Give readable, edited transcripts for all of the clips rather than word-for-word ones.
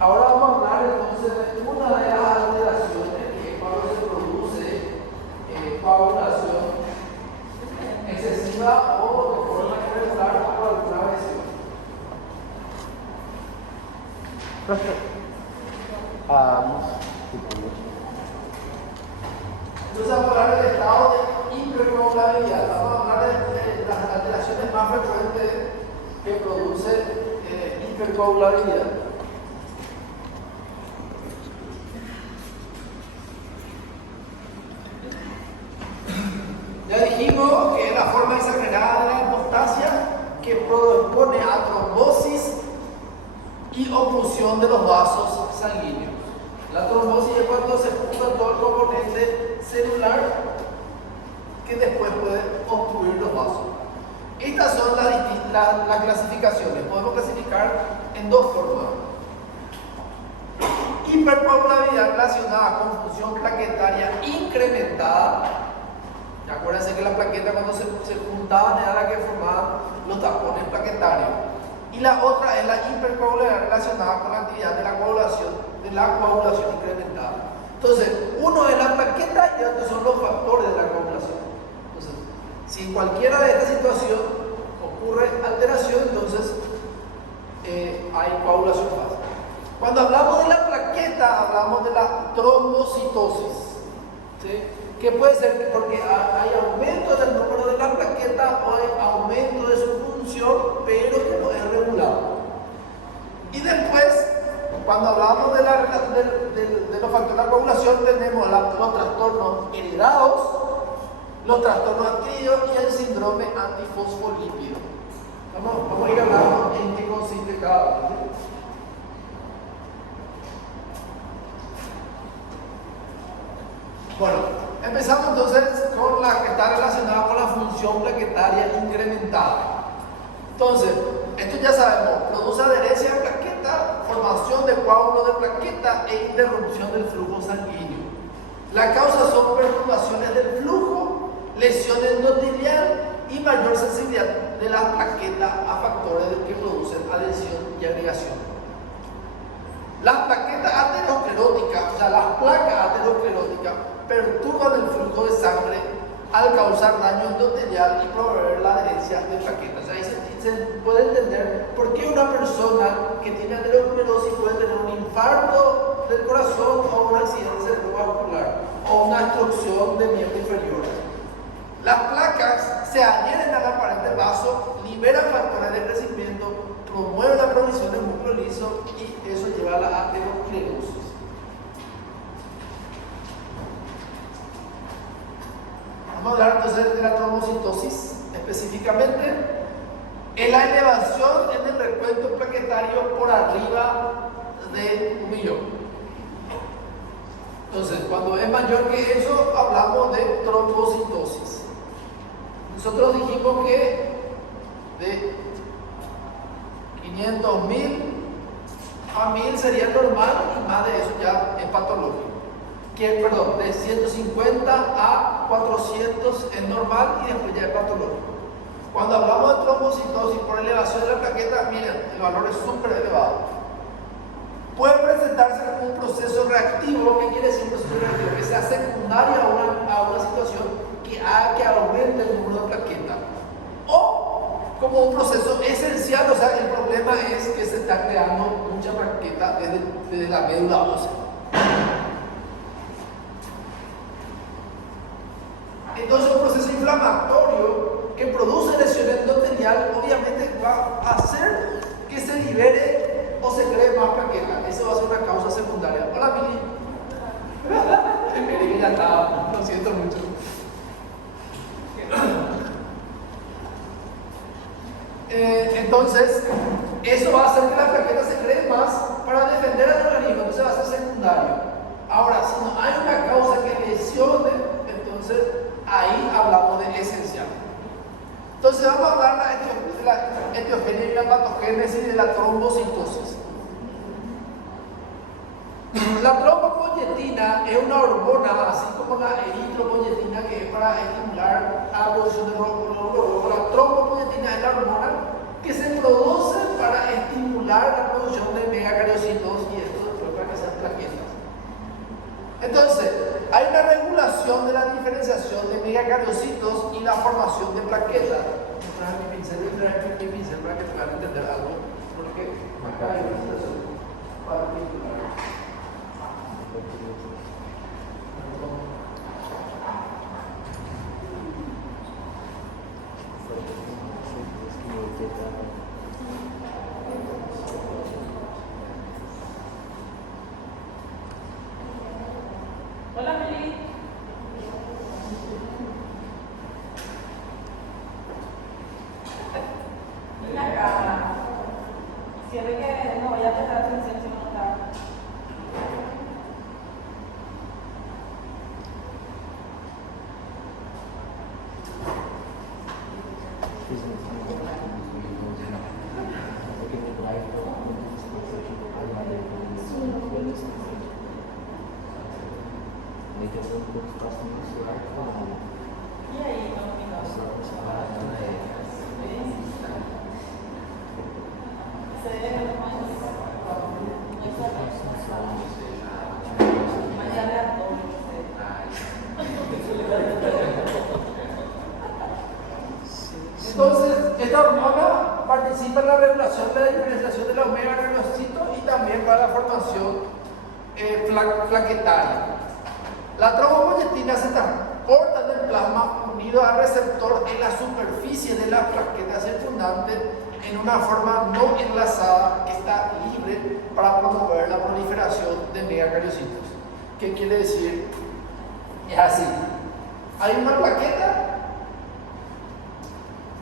Ahora vamos a hablar entonces de una de las alteraciones que es cuando se produce coagulación excesiva o de forma irregular por alguna lesión. Entonces vamos a hablar del estado de hipercoagulabilidad. Vamos a hablar de las alteraciones más frecuentes que produce hipercoagulabilidad. Ya dijimos que es la forma exagerada de la hemostasia que propone a trombosis y oclusión de los vasos sanguíneos. La trombosis es cuando se junta todo el componente celular que después puede obstruir los vasos. Estas son las clasificaciones. Podemos clasificar en dos formas. Hipercoagulabilidad relacionada con función plaquetaria incrementada. Acuérdense que la plaqueta cuando se juntaban era la que formaban los tapones plaquetarios. Y la otra es la hipercoagulabilidad relacionada con la actividad de la coagulación incrementada. Entonces, uno es la plaqueta y otro son los factores de la coagulación. Entonces, si en cualquiera de estas situaciones ocurre alteración, entonces hay coagulación fácil. Cuando hablamos de la plaqueta, hablamos de la trombocitosis. ¿Sí? Que puede ser porque hay aumento del número de la plaqueta o hay aumento de su función, pero que no es regulado. Y después, cuando hablamos de los factores de la coagulación, tenemos los trastornos heredados, los trastornos adquiridos y el síndrome antifosfolípido. Vamos a ir hablando en qué consiste cada uno. Bueno, empezamos entonces con la que está relacionada con la función plaquetaria incrementada. Entonces, esto ya sabemos, produce adherencia de plaqueta, formación de coágulos de plaqueta e interrupción del flujo sanguíneo. La causa son perturbaciones del flujo, lesión endotelial y mayor sensibilidad de las plaquetas a factores que producen adhesión y agregación. Las plaquetas ateroscleróticas, o sea, las placas ateroscleróticas, perturban el flujo de sangre al causar daño endotelial y promover la adherencia de plaquetas. O sea, ahí se puede entender por qué una persona que tiene aterosclerosis puede tener un infarto del corazón o un accidente cerebrovascular o una obstrucción de miembro inferior. Las placas se adhieren a la pared del vaso, liberan factores de crecimiento, promueven la provisión de músculo liso y eso lleva a la aterosclerosis. Vamos a hablar entonces de la trombocitosis específicamente. Es la elevación en el recuento plaquetario por arriba de 1.000.000. Entonces, cuando es mayor que eso, hablamos de trombocitosis. Nosotros dijimos que de 500.000 a 1.000 sería normal y más de eso ya es patológico. Perdón, de 150 a 400 es normal y después ya es patológico. Cuando hablamos de trombocitosis por elevación de la plaqueta, miren, el valor es súper elevado. Puede presentarse como un proceso reactivo. ¿Qué quiere decir un proceso reactivo? Que sea secundaria a una situación que haga que aumente el número de plaquetas. O como un proceso esencial, o sea, el problema es que se está creando mucha plaqueta desde la médula ósea. Entonces, un proceso inflamatorio que produce lesión endotelial obviamente va a hacer que se libere o se cree más plaqueta. Eso va a ser una causa secundaria. Hola, Mili. Mili ya estaba, lo siento mucho. Entonces, eso va a hacer que la plaqueta se cree más para defender al organismo, entonces va a ser secundario. Ahora, si no hay una causa que lesione, entonces ahí hablamos de esencial. Entonces vamos a hablar de la etiogenia y la patogénesis de la trombocitosis. La trombopoyetina es una hormona, así como la eritropoyetina, que es para estimular a la producción de glóbulos rojos. La trombopoyetina es la hormona que se produce para estimular la producción de megacariocitos y regulación de la diferenciación de megacariocitos y la formación de plaquetas. Trae mi pincel para que puedan entender algo, porque acá hay una situación particular. Hola, Meli. Ven acá. Siempre que no vaya a prestar atención si no está. E aí, no final? Mas é aleatório. Entonces, esta hormona participa en la regulación de la diferenciación de la omega-granulocitos y también para la formación plaquetaria. La trombopoyetina se transporta del plasma unido al receptor en la superficie de la plaqueta circundante en una forma no enlazada que está libre para promover la proliferación de megacariocitos. ¿Qué quiere decir? Es así. Hay una plaqueta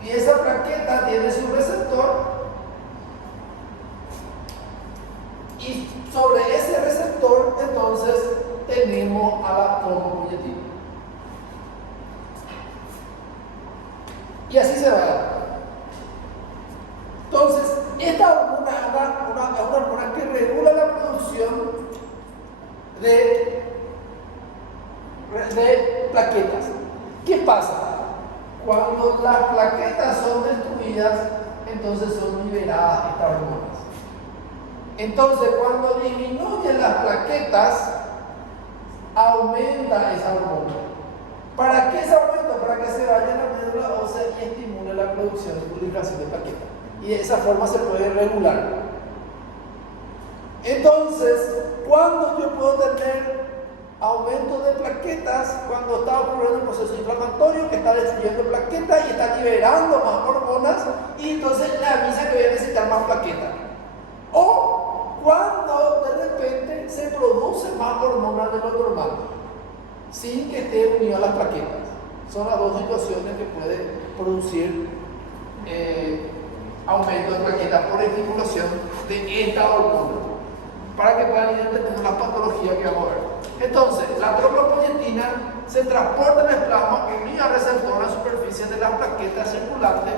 y esa plaqueta tiene su receptor y sobre ese receptor entonces tenemos a la trombopoyetina. Y así se va. Entonces, esta hormona es una hormona que regula la producción de plaquetas. ¿Qué pasa? Cuando las plaquetas son destruidas, entonces son liberadas estas hormonas. Entonces, cuando disminuyen las plaquetas, aumenta esa hormona. ¿Para qué se aumenta? Para que se vaya a la médula ósea y estimule la producción y proliferación de plaquetas. Y de esa forma se puede regular. Entonces, ¿cuándo yo puedo tener aumento de plaquetas? Cuando está ocurriendo el proceso inflamatorio que está destruyendo plaquetas y está liberando más hormonas y entonces le avisa que voy a necesitar más plaquetas. O cuando de repente se produce más hormonas de lo normal sin que esté unido a las plaquetas. Son las dos situaciones que pueden producir aumento de plaquetas por estimulación de esta hormona, para que puedan ir entendiendo la patología que vamos a ver. Entonces, la trombopoyetina se transporta en el plasma unida al receptor en la superficie de las plaquetas circulantes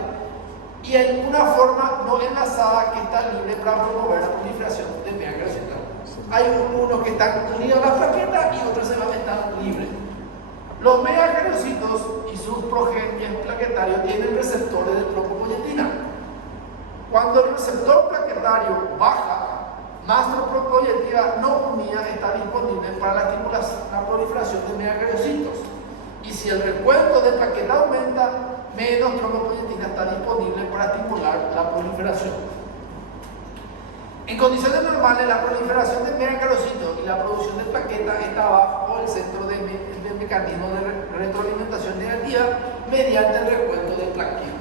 y en una forma no enlazada que está libre para promover la proliferación de megacariocitos. Hay unos que están unidos a las plaquetas y otros están libres. Los megacariocitos y sus progenies plaquetarios tienen receptores de trombopoyetina. Cuando el receptor plaquetario baja, más trombopoyetina no unida está disponible para la estimulación, la proliferación de megacariocitos. Y si el recuento de plaqueta aumenta, menos trombopoyetina está disponible para estimular la proliferación. En condiciones normales, la proliferación de megacariocitos y la producción de plaquetas está bajo el centro del mecanismo de retroalimentación negativa mediante el recuento de plaquetas.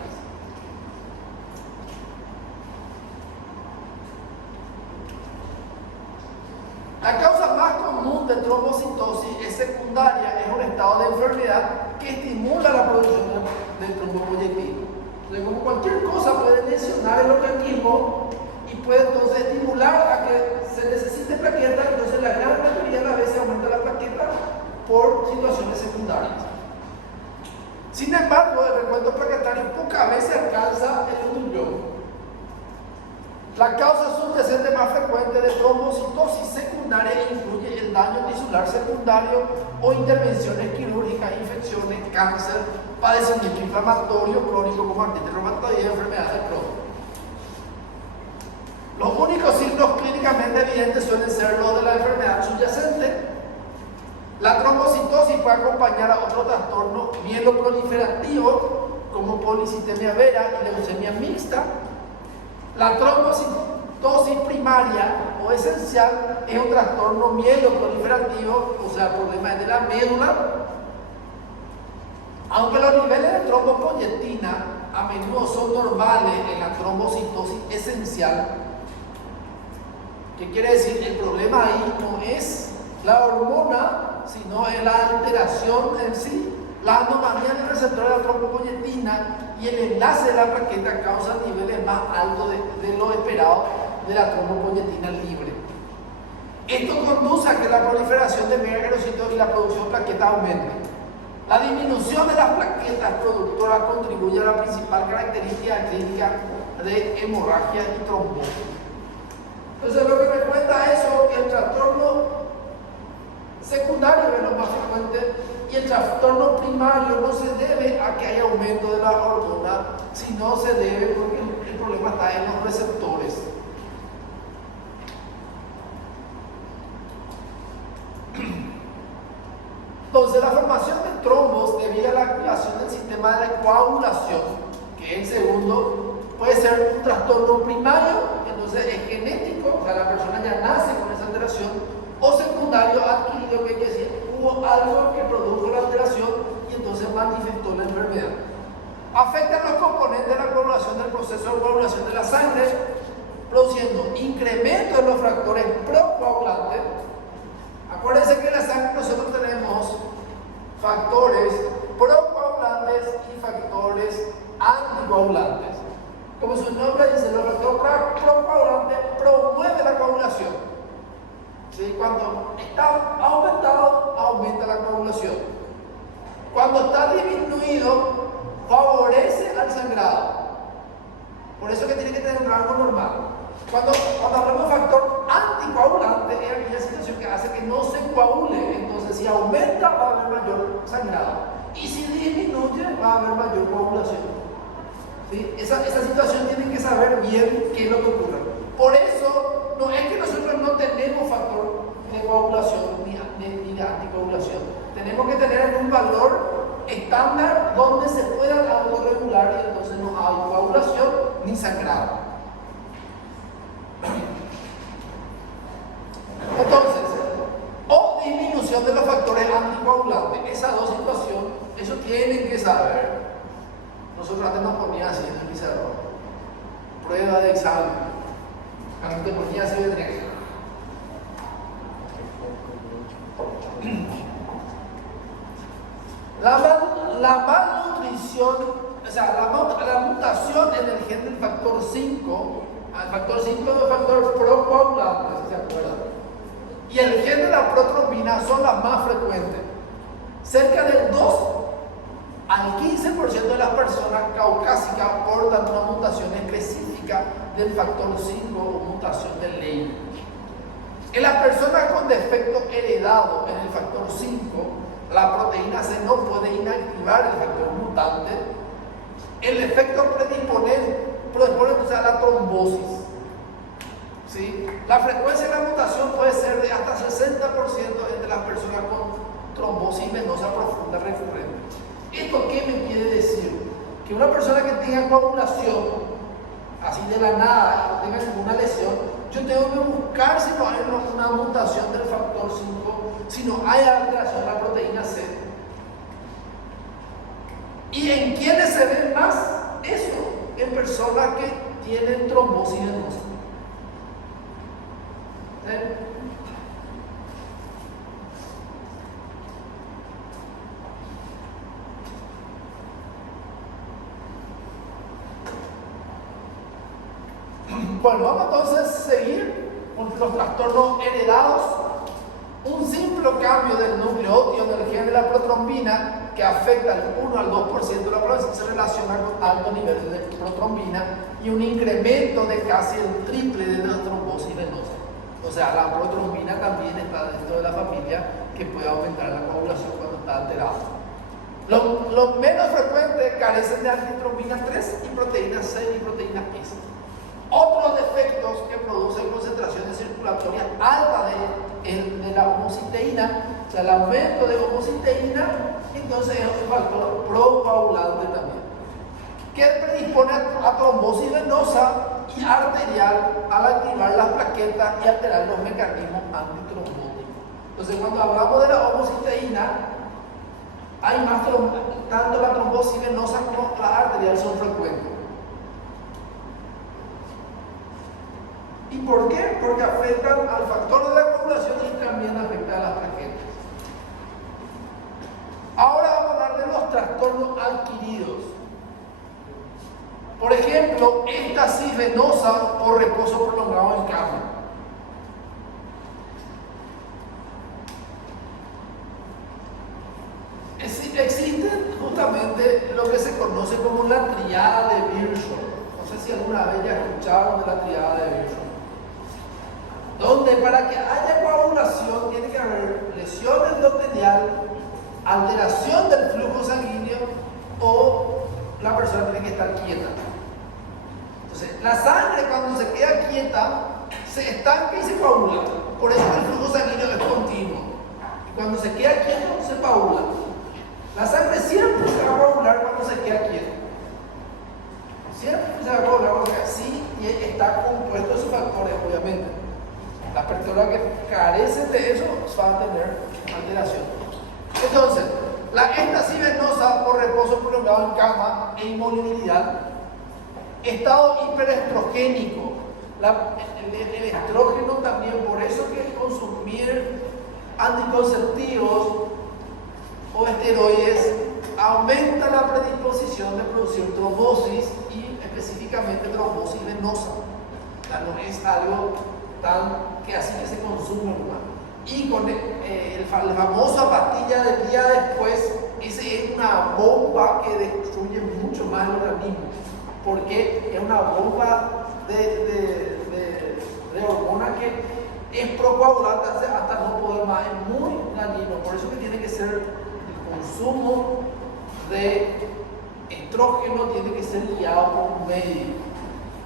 La causa más común de trombocitosis es secundaria, es un estado de enfermedad que estimula la producción del trombopoyetina. Entonces, como cualquier cosa puede lesionar el organismo y puede entonces estimular a que se necesite plaquetas, entonces la gran mayoría de las veces aumenta la plaqueta por situaciones secundarias. Sin embargo, el recuento plaquetario pocas veces alcanza el 1 millón. La causa subyacente más frecuente de trombocitosis secundaria incluye el daño tisular secundario o intervenciones quirúrgicas, infecciones, cáncer, padecimiento inflamatorio crónico como artritis reumatoide y enfermedad de Crohn. Los únicos signos clínicamente evidentes suelen ser los de la enfermedad subyacente. La trombocitosis puede acompañar mieloproliferativo, como policitemia vera y leucemia mixta. La trombocitosis primaria o esencial es un trastorno mieloproliferativo, o sea, el problema es de la médula. Aunque los niveles de trombopoyetina a menudo son normales en la trombocitosis esencial, ¿qué quiere decir? El problema ahí no es la hormona, sino es la alteración en sí. La anomalía del receptor de la trombopoyetina y el enlace de la plaqueta causan niveles más altos de lo esperado de la trombopoyetina libre. Esto conduce a que la proliferación de megakerocitos y la producción de plaquetas aumente. La disminución de las plaquetas productoras contribuye a la principal característica clínica de hemorragia y trombosis. Entonces, lo que me cuenta eso, que el trastorno secundario es lo más frecuente y el trastorno primario no se debe a que haya aumento de la hormona, sino se debe porque el problema está en los receptores. Entonces, la formación de trombos debido a la activación del sistema de coagulación, que es el segundo, puede ser un trastorno primario, entonces es genético, o sea, la persona ya nace con esa alteración, o secundario adquirido, que quiere decir, hubo algo que produjo la alteración y entonces manifestó la enfermedad. Afectan los componentes de la coagulación del proceso de coagulación de la sangre, produciendo incremento en los factores procoagulantes. Acuérdense que en la sangre nosotros tenemos factores procoagulantes y factores anticoagulantes. Como su nombre dice, el factor procoagulante promueve la coagulación. ¿Sí? Cuando está aumentado, aumenta la coagulación. Cuando está disminuido, favorece al sangrado. Por eso que tiene que tener un rango normal. Cuando hablamos de factor anticoagulante, es aquella situación que hace que no se coagule. Entonces, si aumenta, va a haber mayor sangrado. Y si disminuye, va a haber mayor coagulación. ¿Sí? Esa situación tienen que saber bien qué es lo que ocurre. Por eso, no es que nosotros no tenemos factor de coagulación ni de anticoagulación. Tenemos que tener un valor estándar donde se pueda autorregular y entonces no hay coagulación ni sangrado. Entonces, o disminución de los factores anticoagulantes. Esas dos situaciones, eso tienen que saber. Nosotros antes nos poníamos así en el pizarrón. Prueba de examen. Cuando te ponías así de tres. La malnutrición, o sea, la mutación en el gen del factor 5, el factor 5 es el factor procoagulante, si se acuerdan, y el gen de la protrombina son las más frecuentes. Cerca del 2 al 15% de las personas caucásicas portan una mutación específica del factor 5 o mutación del Lewy. En las personas con defecto heredado en el factor 5, la proteína C no puede inactivar el factor mutante. El efecto predispone a la trombosis. ¿Sí? La frecuencia de la mutación puede ser de hasta 60% entre las personas con trombosis venosa profunda recurrente. ¿Esto qué me quiere decir? Que una persona que tenga coagulación, así de la nada, y no tenga ninguna lesión, yo tengo que buscar si no hay una mutación del factor 5, si no hay alteración de la proteína C. ¿Y en quiénes se ve más eso? En personas que tienen trombosis venosa. ¿Sí? Bueno, vamos entonces a seguir con los trastornos heredados. Un simple cambio del nucleótido del gen de la protrombina que afecta al 1 al 2% de la población se relaciona con altos niveles de protrombina y un incremento de casi el triple de la trombosis venosa. O sea, la protrombina también está dentro de la familia que puede aumentar la coagulación cuando está alterada. Los menos frecuentes carecen de antitrombina 3 y proteína C y proteína S. Otros defectos que producen concentraciones circulatorias altas de la homociteína O sea, el aumento de homocisteína, entonces es un factor procoagulante también, que predispone a trombosis venosa y arterial al activar las plaquetas y alterar los mecanismos antitrombóticos. Entonces, cuando hablamos de la homocisteína, hay más tanto la trombosis venosa como la arterial son frecuentes. ¿Y por qué? Porque afectan al factor de la coagulación y también afectan a las plaquetas. Ahora vamos a hablar de los trastornos adquiridos. Por ejemplo, éstasis venosa por reposo prolongado en cama. Existe justamente lo que se conoce como la triada de Virchow. No sé si alguna vez ya escucharon de la triada de Virchow, donde para que haya coagulación tiene que haber lesión endotelial, alteración del flujo sanguíneo o la persona tiene que estar quieta. Entonces, la sangre cuando se queda quieta se estanca y se coagula. Por eso el flujo sanguíneo es continuo. Y cuando se queda quieto se coagula. La sangre siempre se va a coagular cuando se queda quieto. Siempre se va a coagular porque así está compuesto de sus factores, obviamente. Las personas que carecen de eso van a tener alteración. Entonces, la éstasis venosa por reposo prolongado en cama e inmovilidad, estado hiperestrogénico, el estrógeno también, por eso que consumir anticonceptivos o esteroides aumenta la predisposición de producir trombosis y específicamente trombosis venosa. O sea, no es algo tan que así que se consume, hermano. Y con la famosa pastilla del día después, esa es una bomba que destruye mucho más el organismo, porque es una bomba de hormona que es procoagulante hasta no poder más, es muy dañino. Por eso que tiene que ser el consumo de estrógeno, tiene que ser guiado por un médico.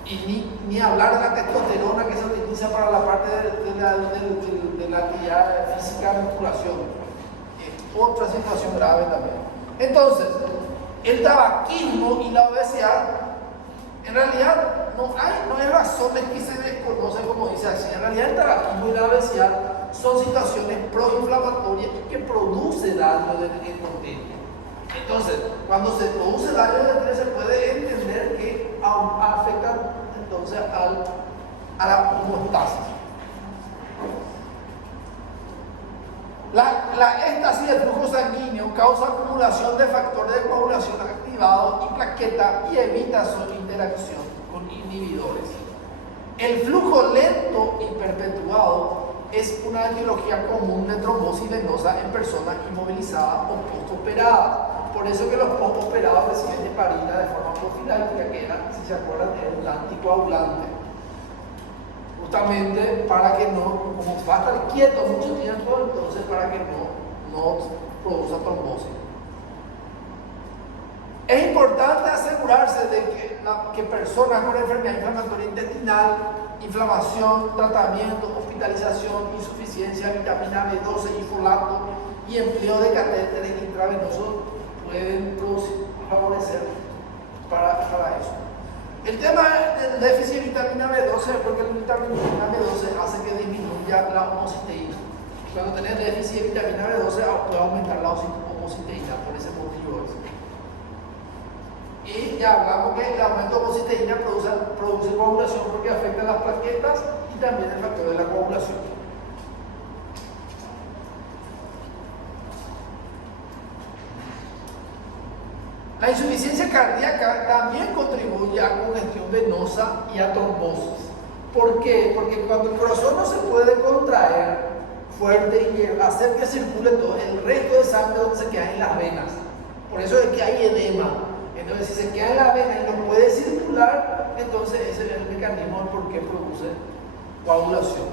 Y ni hablar de la testosterona que se utiliza para la parte de la actividad física de musculación. Es otra situación grave también. Entonces, el tabaquismo y la obesidad, en realidad no hay razones que se desconocen, como dice así. En realidad el tabaquismo y la obesidad son situaciones proinflamatorias que producen daño del endotelio. Entonces, cuando se produce daño del endotelio se puede entender que afecta entonces a la homeostasis. La éstasis del flujo sanguíneo causa acumulación de factores de coagulación activados y plaqueta y evita su interacción con inhibidores. El flujo lento y perpetuado es una etiología común de trombosis venosa en personas inmovilizadas o postoperadas. Por eso que los postoperados reciben heparina de forma profiláctica, que era, si se acuerdan, era un anticoagulante. Justamente para que no, como va a estar quieto mucho tiempo, entonces para que no produzca trombosis. Es importante asegurarse de que personas con enfermedad inflamatoria intestinal, inflamación, tratamiento, hospitalización, insuficiencia de vitamina B12 y folato y empleo de catéteres intravenosos pueden favorecer para eso. El tema del déficit de vitamina B12 es porque la vitamina B12 hace que disminuya la homocisteína. Cuando tenés déficit de vitamina B12 puede aumentar la homocisteína, por ese motivo es. Y ya hablamos que el aumento de homocisteína produce coagulación porque afecta a las plaquetas y también el factor de la coagulación. La insuficiencia cardíaca también contribuye a congestión venosa y a trombosis. ¿Por qué? Porque cuando el corazón no se puede contraer fuerte y hacer que circule todo, el resto de sangre donde se queda en las venas. Por eso es que hay edema. Entonces, si se queda en la vena y no puede circular, entonces ese es el mecanismo por qué produce coagulación.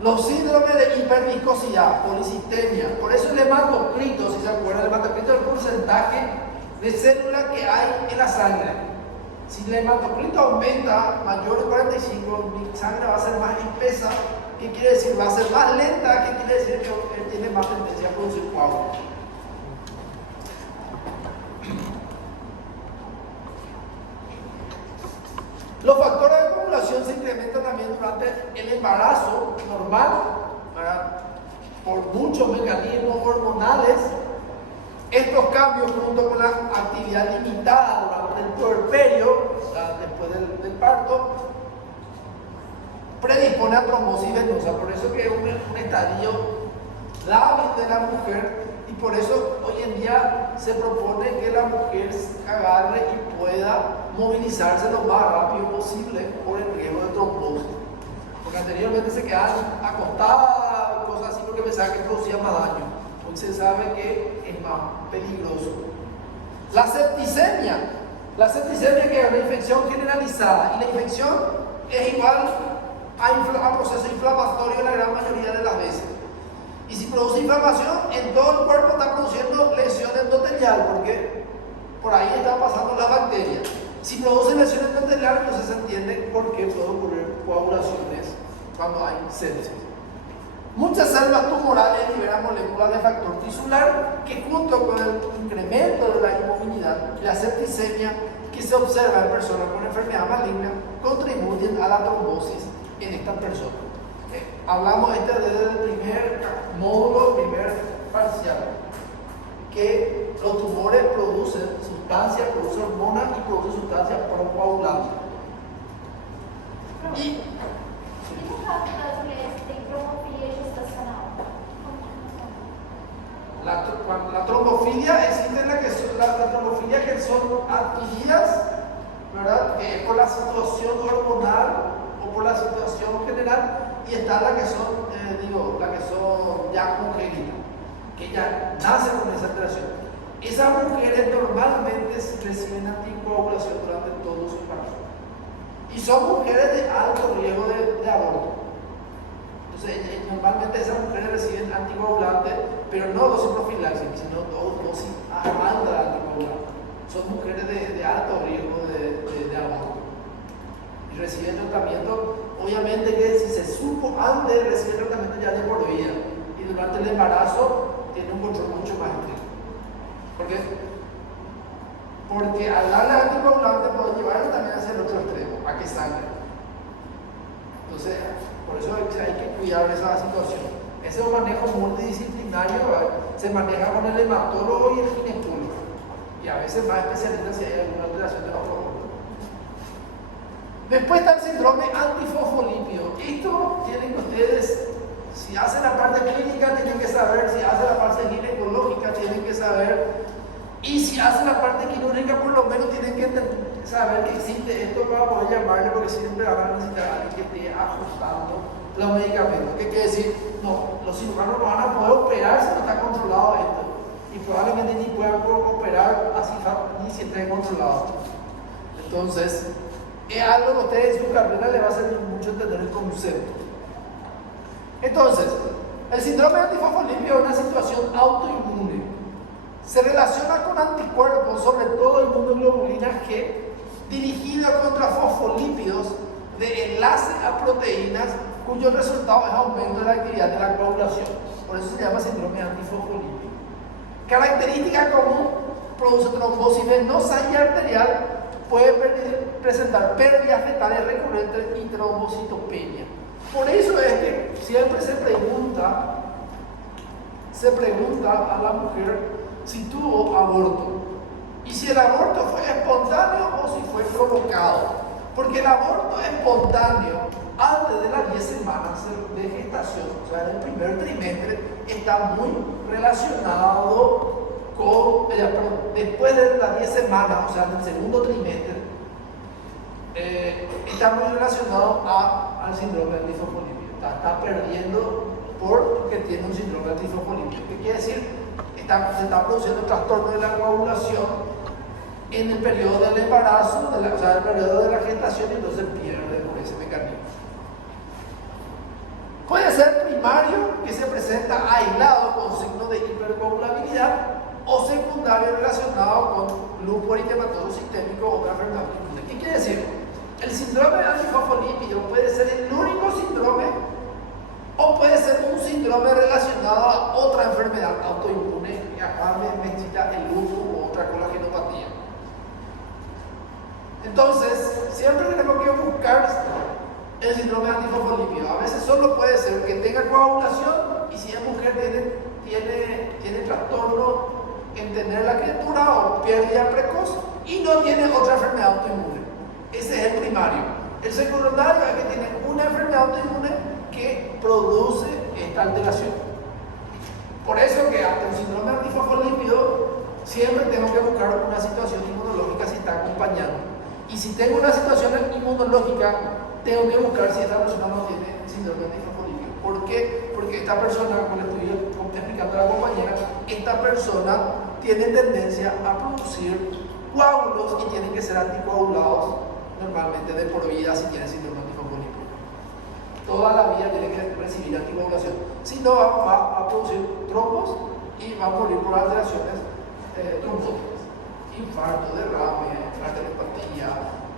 Los síndromes de hiperviscosidad, policistemia, por eso el hematocrito, si se acuerdan, el hematocrito es el porcentaje de células que hay en la sangre. Si el hematocrito aumenta mayor de 45, mi sangre va a ser más espesa ¿Qué quiere decir? Va a ser más lenta. ¿Qué quiere decir? Que él tiene más tendencia a producir coágulos. Los factores de coagulación se incrementan también durante el embarazo normal, ¿verdad? Por muchos mecanismos hormonales. Estos cambios, junto con la actividad limitada durante el puerperio, o sea, después del parto, predispone a trombosis venosa. Por eso que es un estadio débil de la mujer, y por eso hoy en día se propone que la mujer agarre y pueda movilizarse lo más rápido posible por el riesgo de trombosis. Porque anteriormente se quedaban acostadas y cosas así porque pensaban que producía más daño. Hoy se sabe que es más peligroso. La septicemia. La septicemia, que es una infección generalizada, y la infección es igual a proceso inflamatorio la gran mayoría de las veces. Y si produce inflamación, en todo el cuerpo está produciendo lesión endotelial, porque por ahí están pasando las bacterias. Si produce lesión endotelial, entonces se entiende por qué pueden ocurrir coagulaciones cuando hay sepsis. Muchas células tumorales liberan moléculas de factor tisular que, junto con el incremento de la inmovilidad y la septicemia que se observa en personas con enfermedad maligna, contribuyen a la trombosis en estas personas. Hablamos desde el primer módulo, primer parcial, que los tumores producen sustancias, producen hormonas y producen sustancias procoagulantes. Y no caso das mulheres que têm trombofilia gestacional? la trombofilia existe la trombofilia que son adquiridas, ¿verdad? Por la situación hormonal o por la situación general, y está la que son, ya congénitas, que ya nacen con esa alteración. Esas mujeres normalmente reciben anticoagulación durante todo su embarazo. Y son mujeres de alto riesgo de aborto. Entonces, normalmente esas mujeres reciben anticoagulantes, pero no dosis profiláctica, sino dosis alta de anticoagulantes. Son mujeres de alto riesgo de aborto. Y reciben tratamiento, obviamente que si se supo antes, reciben tratamiento ya de por vida. Y durante el embarazo tiene un control mucho más estricto. Porque al darle anticoagulante puede llevarlo también hacia el otro extremo, a que sangre. Entonces, por eso hay que cuidar esa situación. Ese es un manejo multidisciplinario, ¿verdad? Se maneja con el hematólogo y el ginecólogo. Y a veces más especialistas si hay alguna alteración de la hormona. Después está el síndrome antifosfolípido. Esto tienen que ustedes, si hacen la parte clínica, tienen que saber, si hacen la parte ginecológica, tienen que saber. Y si hacen la parte quirúrgica, por lo menos tienen que saber que existe esto para poder llamarle, porque siempre van a necesitar a alguien que esté ajustando los medicamentos. ¿Qué quiere decir? No, los cirujanos no van a poder operar si no está controlado esto. Y probablemente ni puedan operar así ni si esté controlado. Entonces, es algo que a ustedes en su carrera les va a servir mucho entender el concepto. Entonces, el síndrome antifosfolípido es una situación autoinmune. Se relaciona con anticuerpos, sobre todo inmunoglobulinas G, dirigidos contra fosfolípidos de enlace a proteínas cuyo resultado es aumento de la actividad de la coagulación. Por eso se llama síndrome antifosfolípido. Característica común: produce trombosis venosa y arterial, puede presentar pérdidas fetales recurrentes y trombocitopenia. Por eso es que siempre se pregunta a la mujer si tuvo aborto, y si el aborto fue espontáneo o si fue provocado, porque el aborto espontáneo antes de las 10 semanas de gestación, o sea, en el primer trimestre, está muy relacionado con, después de las 10 semanas, o sea, en el segundo trimestre, está muy relacionado al síndrome antifosfolípido. Está perdiendo porque tiene un síndrome antifosfolípido. ¿Qué quiere decir? Se está produciendo trastorno de la coagulación en el periodo del embarazo, o sea, el periodo de la gestación, y entonces pierde por ese mecanismo. Puede ser primario, que se presenta aislado con signos de hipercoagulabilidad, o secundario relacionado con lupus eritematoso sistémico o otra enfermedad. ¿Qué quiere decir? El síndrome antifosfolípido puede ser el único síndrome siempre tenemos que buscar el síndrome antifosfolípido. A veces solo puede ser que tenga coagulación y si es mujer tiene trastorno en tener la criatura o pérdida precoz y no tiene otra enfermedad autoinmune. Ese es el primario. El secundario es que tiene una enfermedad autoinmune que produce esta alteración. Por eso que ante un síndrome antifosfolípido siempre tengo que buscar una situación inmunológica si está acompañando. Y si tengo una situación inmunológica, tengo que buscar si esta persona no tiene síndrome antifosfolípido. ¿Por qué? Porque esta persona, como le estoy explicando a la compañera, esta persona tiene tendencia a producir coágulos y tienen que ser anticoagulados normalmente de por vida si tiene síndrome antifosfolípido. Toda la vida tiene que recibir anticoagulación. Si no, va a producir trombos y va a morir por alteraciones trombóticas. Infarto, derrame, arteriopatía,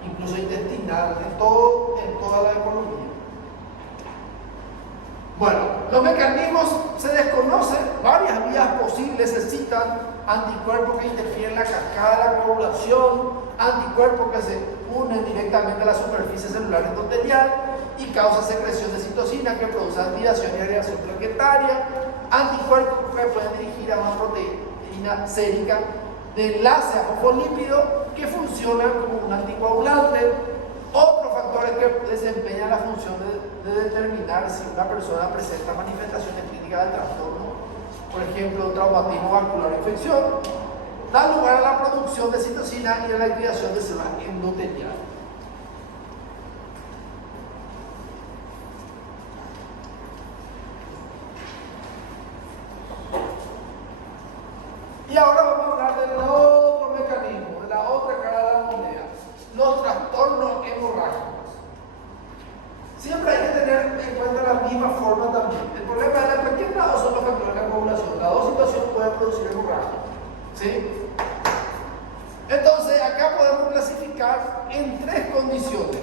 incluso intestinal, en toda la economía. Bueno, los mecanismos se desconocen, varias vías posibles se citan: anticuerpos que interfieren en la cascada de la coagulación, anticuerpos que se unen directamente a la superficie celular endotelial y causan secreción de citocina que produce activación y agregación plaquetaria, anticuerpos que pueden dirigir a una proteína sérica de enlace a fosfolípido que funcionan como un anticoagulante, otros factores que desempeñan la función de determinar si una persona presenta manifestaciones clínicas del trastorno, por ejemplo, traumatismo vascular o infección, da lugar a la producción de citocina y a la activación de células endoteliales. Y ahora vamos a hablar del otro mecanismo, de la otra cara de la moneda, los trastornos hemorrágicos. Siempre hay que tener en cuenta la misma forma también. El problema de la plaqueta o son los factores de la coagulación. Las dos situaciones pueden producir hemorragia. ¿Sí? Entonces, acá podemos clasificar en tres condiciones.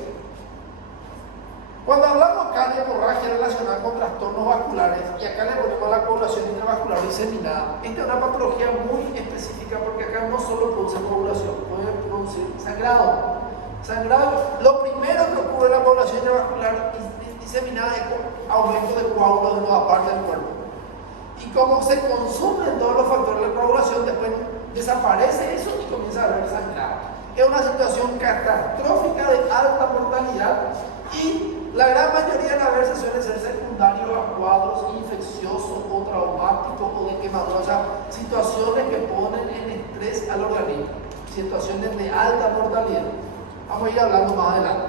Cuando hablamos acá de hemorragia relacionada con trastornos vasculares, y acá le ponemos la coagulación intravascular diseminada, esta es una patología muy específica porque acá no solo produce coagulación, puede producir sangrado. Sangrado, lo primero que ocurre en la coagulación intravascular diseminada es aumento de coágulos de nueva parte del cuerpo. Y como se consumen todos los factores de la coagulación, después desaparece eso y comienza a haber sangrado. Es una situación catastrófica de alta mortalidad y la gran mayoría de las veces suele ser secundario a cuadros infecciosos o traumáticos o de quemadura, o sea, situaciones que ponen en estrés al organismo, situaciones de alta mortalidad. Vamos a ir hablando más adelante.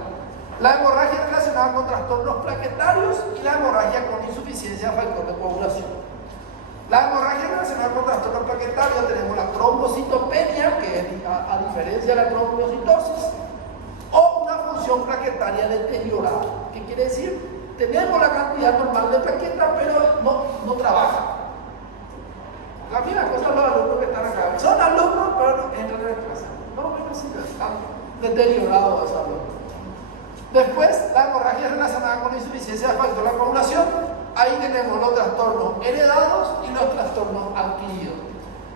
La hemorragia relacionada con trastornos plaquetarios y la hemorragia con insuficiencia de factor de coagulación. La hemorragia relacionada con trastornos plaquetarios tenemos la trombocitopenia, que es a diferencia de la trombocitosis, o una función plaquetaria deteriorada. ¿Qué quiere decir? Tenemos la cantidad normal de plaquetas, pero no trabaja. La misma cosa los alumnos que están acá. Son alumnos, pero no entran en la clase. No, sí, están deteriorados esos alumnos. Después, la hemorragia relacionada con la insuficiencia de factor de la coagulación. Ahí tenemos los trastornos heredados y los trastornos adquiridos.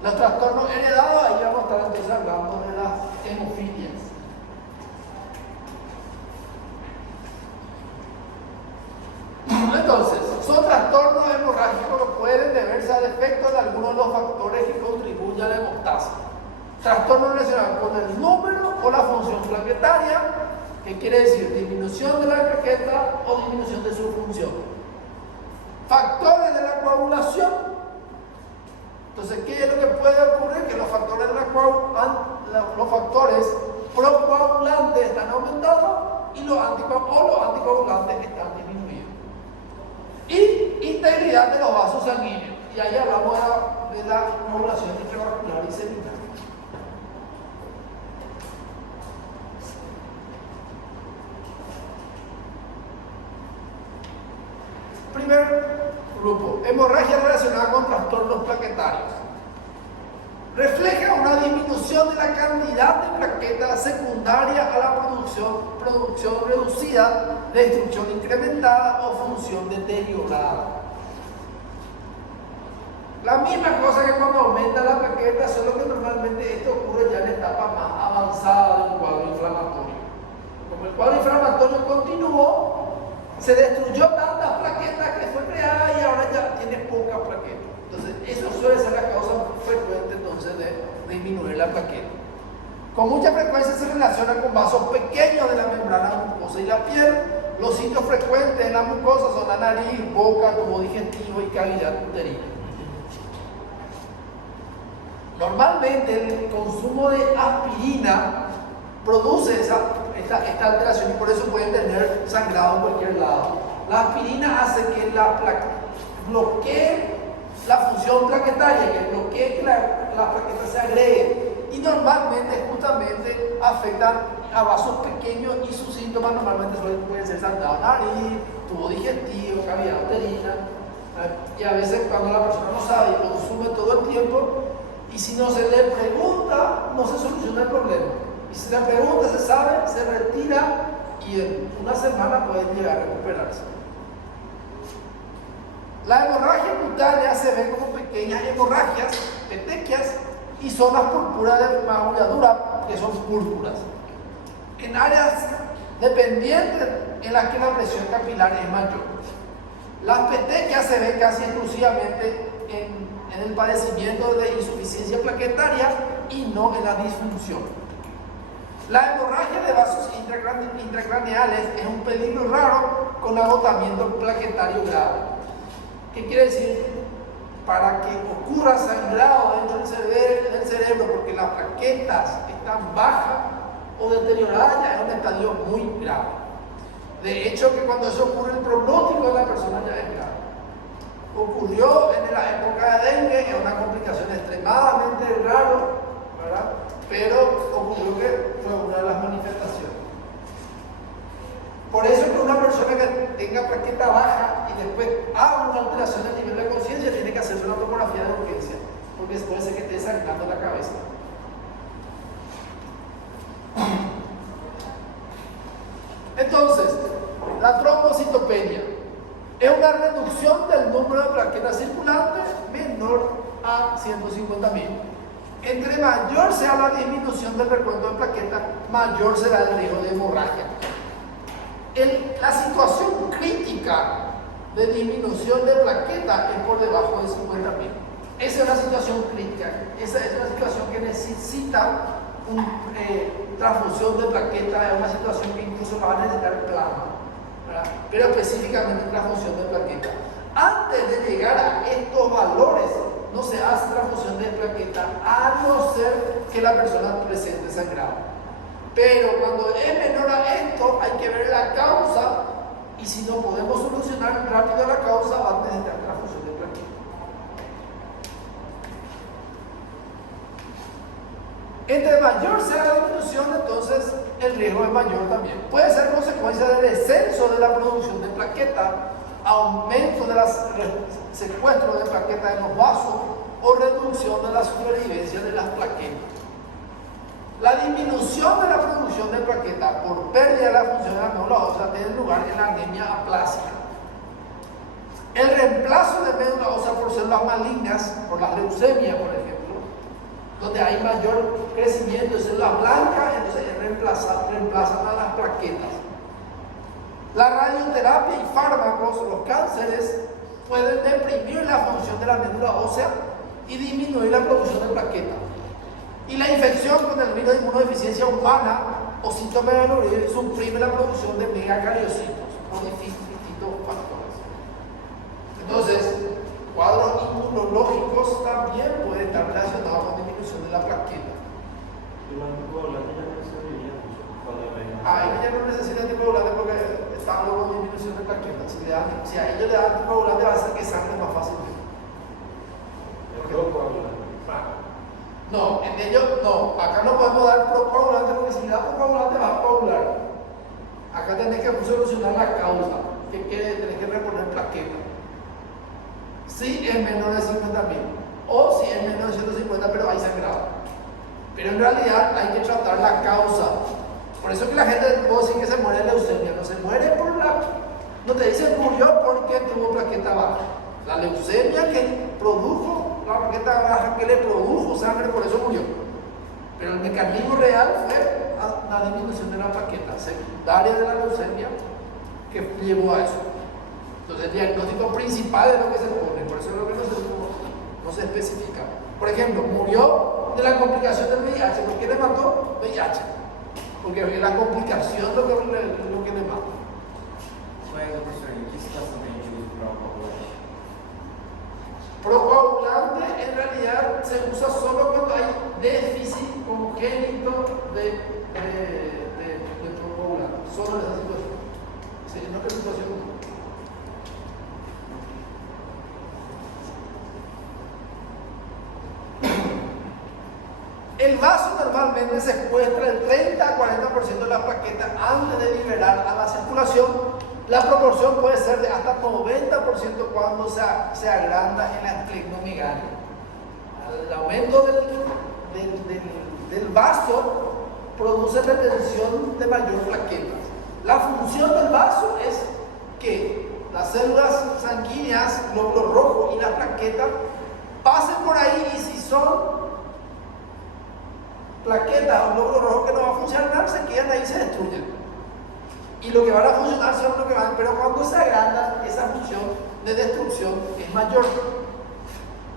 Los trastornos heredados, ahí vamos a estar entonces hablando de las hemofilias. Entonces, son trastornos hemorrágicos que pueden deberse al efecto de algunos de los factores que contribuyen a la hemostasia. Trastornos relacionados con el número o la función plaquetaria, que quiere decir disminución de la plaqueta o disminución de su función. Factores de la coagulación. Entonces, ¿qué es lo que puede ocurrir? Que los factores procoagulantes están aumentados y los anticoagulantes están disminuidos. Y integridad de los vasos sanguíneos. Y ahí hablamos de la coagulación intravascular y seminal. Primer grupo, hemorragia relacionada con trastornos plaquetarios. Refleja una disminución de la cantidad de plaquetas secundaria a la producción reducida, destrucción incrementada o función deteriorada. La misma cosa que cuando aumenta la plaqueta, solo que normalmente esto ocurre ya en etapa más avanzada de un cuadro inflamatorio. Como el cuadro inflamatorio continuó, se destruyó tantas plaquetas que fue creada y ahora ya tiene pocas plaquetas. Entonces, eso suele ser la causa frecuente entonces de disminuir la plaqueta. Con mucha frecuencia se relaciona con vasos pequeños de la membrana mucosa y la piel. Los sitios frecuentes en la mucosa son la nariz, boca, tubo digestivo y cavidad uterina. Normalmente el consumo de aspirina produce esta alteración y por eso pueden tener sangrado en cualquier lado. La aspirina hace que bloquee la función plaquetaria, que bloquee que la plaqueta se agregue. Y normalmente justamente afectan a vasos pequeños y sus síntomas normalmente pueden ser sangrado nariz, tubo digestivo, cavidad uterina. Y a veces cuando la persona no sabe y consume todo el tiempo, y si no se le pregunta, no se soluciona el problema. Y si se le pregunta, se sabe, se retira y en una semana puede llegar a recuperarse. La hemorragia cutánea se ve como pequeñas hemorragias, petequias y zonas púrpuras de magulladura que son púrpuras. En áreas dependientes en las que la presión capilar es mayor. Las petequias se ven casi exclusivamente en el padecimiento de insuficiencia plaquetaria y no en la disfunción. La hemorragia de vasos intracraneales es un peligro raro con agotamiento plaquetario grave. ¿Qué quiere decir? Para que ocurra sangrado dentro del cerebro porque las plaquetas están bajas o deterioradas, ya es un estadio muy grave. De hecho, que cuando eso ocurre, el pronóstico de la persona ya es grave. Ocurrió en la época de dengue, es una complicación extremadamente rara, ¿verdad? Pero ocurrió que fue una de las manifestaciones. Por eso que una persona que tenga plaqueta baja y después haga una alteración a nivel de conciencia tiene que hacerse una tomografía de urgencia, porque puede ser que esté sangrando la cabeza. Entonces, la trombocitopenia es una reducción del número de plaquetas circulantes menor a 150.000. Entre mayor sea la disminución del recuento de plaquetas, mayor será el riesgo de hemorragia. La situación crítica de disminución de plaquetas es por debajo de 50.000. Esa es una situación crítica. Esa es una situación que necesita transfusión de plaquetas, es una situación que incluso va a necesitar plasma, ¿verdad? Pero específicamente transfusión de plaquetas. Antes de llegar a estos valores, no se hace transfusión de plaquetas a no ser que la persona presente sangrado. Pero cuando es menor a esto, hay que ver la causa y si no podemos solucionar rápido la causa, va a necesitar transfusión de plaquetas. Entre mayor sea la disminución, entonces el riesgo es mayor también. Puede ser consecuencia del descenso de la producción de plaquetas, aumento de secuestro de plaquetas en los vasos o reducción de la supervivencia de las plaquetas. La disminución de la producción de plaquetas por pérdida de la función de la médula ósea tiene lugar en la anemia aplásica. El reemplazo de médula ósea por células malignas, por la leucemia, por ejemplo, donde hay mayor crecimiento de células blancas, entonces reemplazan a las plaquetas. La radioterapia y fármacos, los cánceres, pueden deprimir la función de la médula ósea y disminuir la producción de plaquetas. Y la infección con el virus de inmunodeficiencia humana o citomegalovirus suprime la producción de megacariocitos por distintos factores. Entonces, cuadros inmunológicos también pueden estar relacionados con disminución de la plaqueta. A ellos ya no necesitan anticoagulante porque están luego con disminución de plaquetas. Si a ellos le dan anticoagulante va a hacer que sangre más fácilmente. No, en ellos no. Acá no podemos dar procoagulante porque si le das procoagulante vas a coagular. Acá tenés que solucionar la causa, que tenés que reponer plaqueta. Si es menor de 50.000 o si es menor de 150 pero hay sangrado. Pero en realidad hay que tratar la causa. Por eso que la gente puede decir que se muere de leucemia. No se muere por no te dicen murió porque tuvo plaqueta baja. La leucemia que produjo la plaqueta baja, que le produjo sangre, por eso murió. Pero el mecanismo real fue una disminución de la plaqueta secundaria de la leucemia que llevó a eso. Entonces el diagnóstico principal es lo que se pone, por eso es lo que no se especifica. Por ejemplo, murió de la complicación del VIH. ¿Por qué le mató? VIH. Porque es la complicación lo que le mata. Bueno, professor, em que situação a gente usa para o coagulante? Procoagulante en realidad se usa solo cuando hay déficit congénito de procoagulante. Solo en esa situación. Sí, en otra situación no. El vaso normalmente secuestra el 30 a 40% de la plaqueta antes de liberar a la circulación. La proporción puede ser de hasta 90% cuando se agranda en la esplenomegalia. El aumento del vaso produce retención de mayor plaqueta. La función del vaso es que las células sanguíneas, glóbulos rojos y la plaqueta pasen por ahí, y si son plaquetas o glóbulos rojos que no van a funcionar, se quedan ahí y se destruyen. Y lo que van a funcionar son lo que van, pero cuando se agranda, esa función de destrucción es mayor.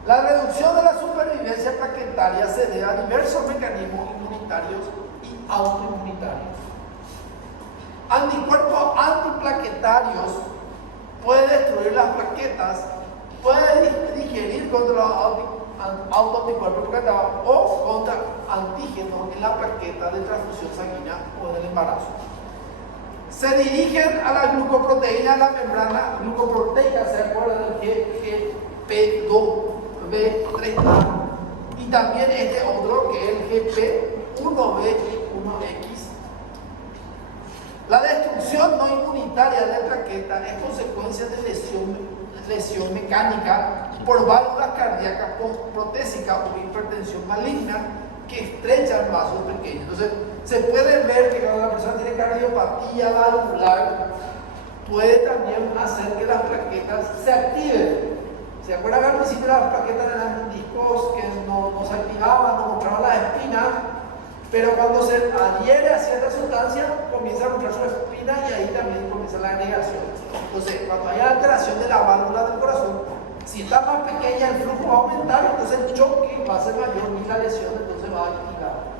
La reducción de la supervivencia plaquetaria se debe a diversos mecanismos inmunitarios y autoinmunitarios. Anticuerpos antiplaquetarios pueden destruir las plaquetas, pueden digerir contra los autoanticuerpos plaquetarios o contra antígenos en la plaqueta de transfusión sanguínea o del embarazo. Se dirigen a la glucoproteína, la membrana glucoproteica, ¿se acuerdan del GP2B3A? Y también este otro que es el GP1B y 1X. La destrucción no inmunitaria de plaqueta es consecuencia de lesión mecánica por válvulas cardíacas protésicas o hipertensión maligna que estrechan vasos pequeños. Entonces, se puede ver que cuando la persona tiene cardiopatía valvular, puede también hacer que las plaquetas se activen. ¿Se acuerdan que al principio las plaquetas eran discos que no se activaban, no mostraban las espinas? Pero cuando se adhiere a cierta sustancia, comienza a mostrar su espina y ahí también comienza la agregación. Entonces, cuando hay alteración de la válvula del corazón, si está más pequeña, el flujo va a aumentar, entonces el choque va a ser mayor y la lesión entonces va a activar.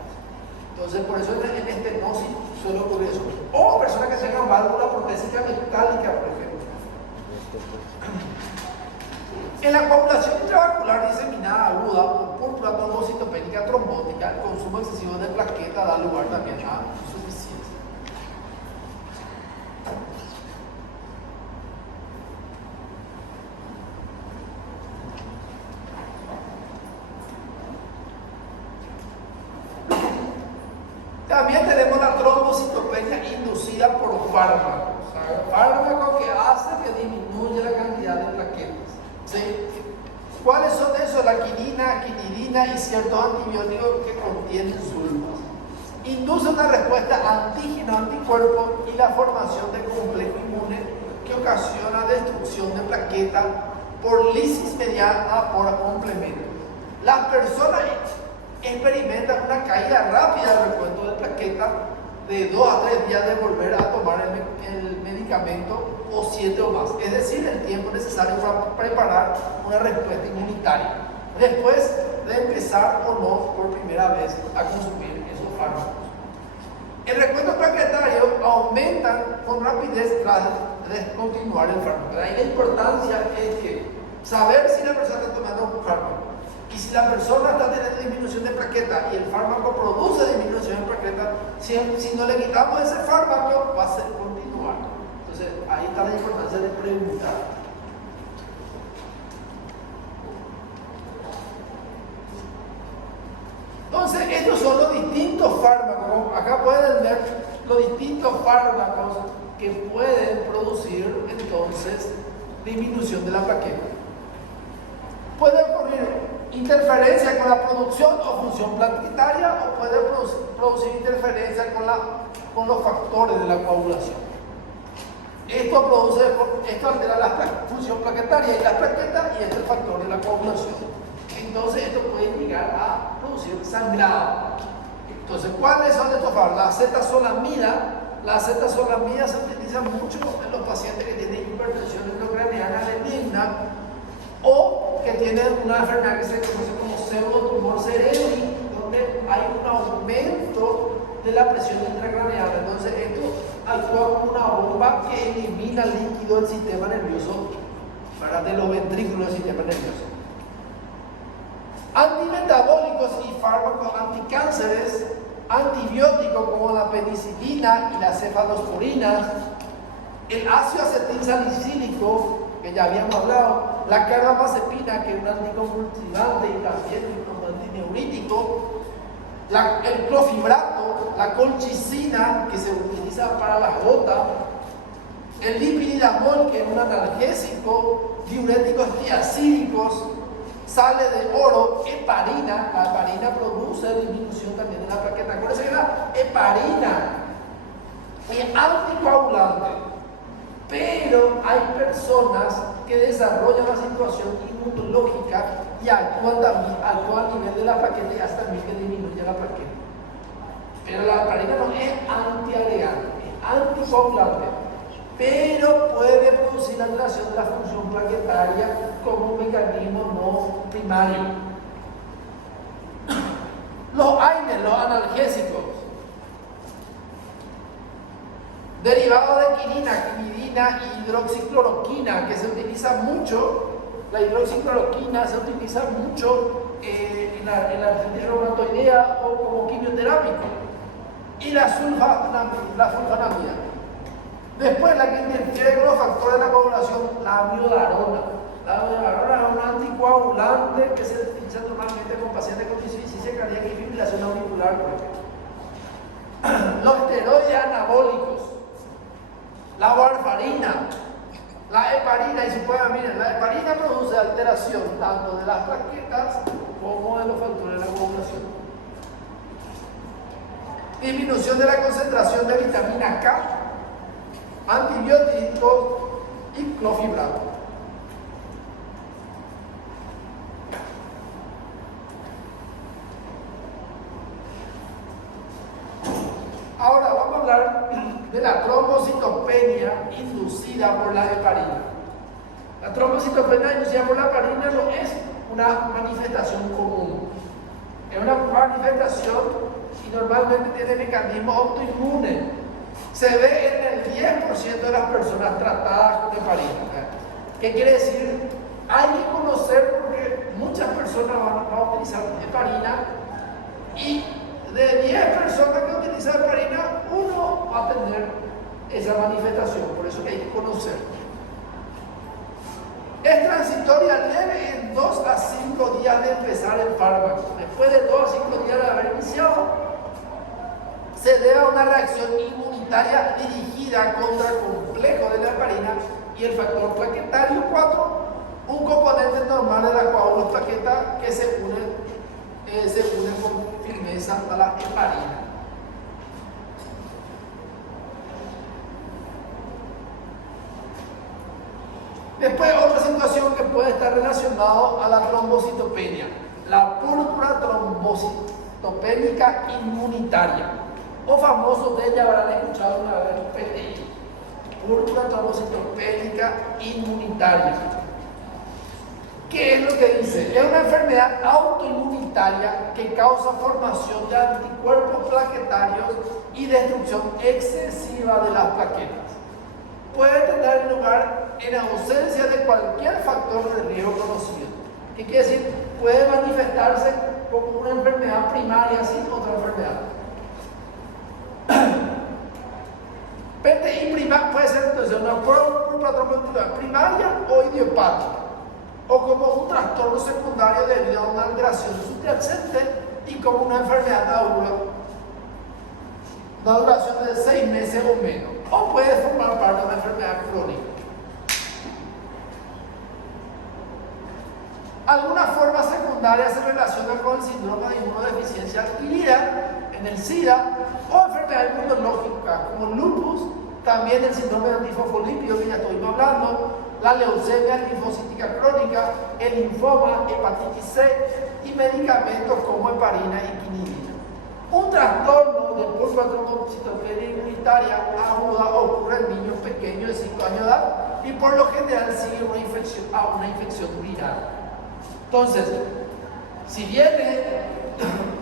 Entonces, por eso en estenosis suele ocurrir eso. O personas que tengan válvula protésica metálica, por ejemplo. En la coagulación intravascular diseminada aguda o púrpura trombocitopénica trombótica, el consumo excesivo de plaqueta da lugar también a insuficiencia. También tenemos la trombocitopenia inducida por fármacos. O sea, fármaco que hace que disminuya la cantidad de plaquetas. ¿Sí? ¿Cuáles son esos? La quinina, quinidina y ciertos antibióticos que contienen sulfas. Induce una respuesta antígeno-anticuerpo y la formación de complejo inmune que ocasiona destrucción de plaquetas por lisis mediada por complemento. Las personas experimentan una caída rápida del recuento de plaquetas de 2 a 3 días de volver a tomar el medicamento o 7 o más, es decir, el tiempo necesario para preparar una respuesta inmunitaria después de empezar o no por primera vez a consumir esos fármacos. El recuento plaquetario aumenta con rapidez tras descontinuar el fármaco. Ahí la importancia es que saber si la persona está tomando un fármaco y si la persona está teniendo disminución de plaqueta y el fármaco produce disminución de plaqueta, si no le quitamos ese fármaco va a ser continuar. Entonces, ahí está la importancia de preguntar. Entonces, estos son los distintos fármacos. Acá pueden ver los distintos fármacos que pueden producir, entonces, disminución de la plaqueta. Puede ocurrir interferencia con la producción o función plaquetaria o puede producir interferencia con los factores de la coagulación. Esto altera la función plaquetaria y la plaqueta y este es el factor de la coagulación. Entonces esto puede llegar a producir sangrado. Entonces, ¿cuáles son estos fármacos? La acetazolamida se utiliza mucho en los pacientes que tienen hipertensión intracraneana benigna o que tienen una enfermedad que se conoce como pseudotumor cerebri, donde hay un aumento de la presión intracraneana. Entonces, esto actúa como una bomba que elimina el líquido del sistema nervioso, ¿verdad? De los ventrículos del sistema nervioso. Antimetabólicos y fármacos anticánceres, antibióticos como la penicilina y las cefalosporinas, el ácido acetilsalicílico, que ya habíamos hablado, la carbamazepina, que es un anticonvulsivante y también un antineurítico, el clofhidrato, la colchicina, que se utiliza para las gotas, el dipridamol, que es un analgésico, diuréticos tiacídicos, sales de oro, heparina. La heparina produce disminución también de la plaqueta. Acuérdense que la heparina es anticoagulante, pero hay personas que desarrollan una situación inmunológica y actúan a nivel de la plaqueta y hasta también que disminuye la plaqueta. Pero la heparina no es antiagregante, es anticoagulante, pero puede producir alteración de la función plaquetaria como un mecanismo no primario. Los AINES, los analgésicos, derivados de quinidina y hidroxicloroquina, que se utiliza mucho. La hidroxicloroquina se utiliza mucho en la artritis reumatoidea o como quimioterápico. Y la sulfonamida. Después, la que interfiere con los factores de la coagulación, la amiodarona. La amiodarona es un anticoagulante que se utiliza normalmente con pacientes con insuficiencia cardíaca y fibrilación auricular, por ejemplo. Los esteroides anabólicos, la warfarina, la heparina, y si pueden, miren, la heparina produce alteración tanto de las plaquetas como de los factores de la coagulación. Disminución de la concentración de vitamina K, antibióticos y clofhidrato. Ahora vamos a hablar de la trombocitopenia inducida por la heparina. La trombocitopenia inducida por la heparina no es una manifestación común, es una manifestación y normalmente tiene mecanismos autoinmunes. Se ve en el 10% de las personas tratadas con heparina. ¿Qué quiere decir? Hay que conocer porque muchas personas van a utilizar heparina y de 10 personas que utilizan heparina, uno va a tener esa manifestación, por eso que hay que conocer. Es transitoria leve en 2 a 5 días de empezar el fármaco. Después de 2 a 5 días de haber iniciado, se debe a una reacción inmunitaria dirigida contra el complejo de la heparina y el factor plaquetario 4, un componente normal de la coágulos plaqueta que se une con firmeza a la heparina. Después, otra situación que puede estar relacionada a la trombocitopenia, la púrpura trombocitopénica inmunitaria, o famoso de ella habrán escuchado una vez PTI, púrpura trombocitopénica inmunitaria. ¿Qué es lo que dice? Es una enfermedad autoinmunitaria que causa formación de anticuerpos plaquetarios y destrucción excesiva de las plaquetas. Puede tener lugar en ausencia de cualquier factor de riesgo conocido. ¿Qué quiere decir? Puede manifestarse como una enfermedad primaria sin otra enfermedad. PTI puede ser entonces una púrpura trombocitopénica primaria o idiopática, o como un trastorno secundario debido a una alteración subyacente y como una enfermedad aguda, una duración de 6 meses o menos, o puede formar parte de una enfermedad crónica. Algunas formas secundarias se relacionan con el síndrome de inmunodeficiencia adquirida en el SIDA o enfermedad inmunológica como lupus, también el síndrome de antifosfolípido que ya estuvimos hablando, la leucemia linfocítica crónica, el linfoma, hepatitis C y medicamentos como heparina y quinidina. Un trastorno de púrpura trombocitopenia inmunitaria aguda ocurre en niños pequeños de 5 años de edad y por lo general sigue una infección viral. Entonces, si viene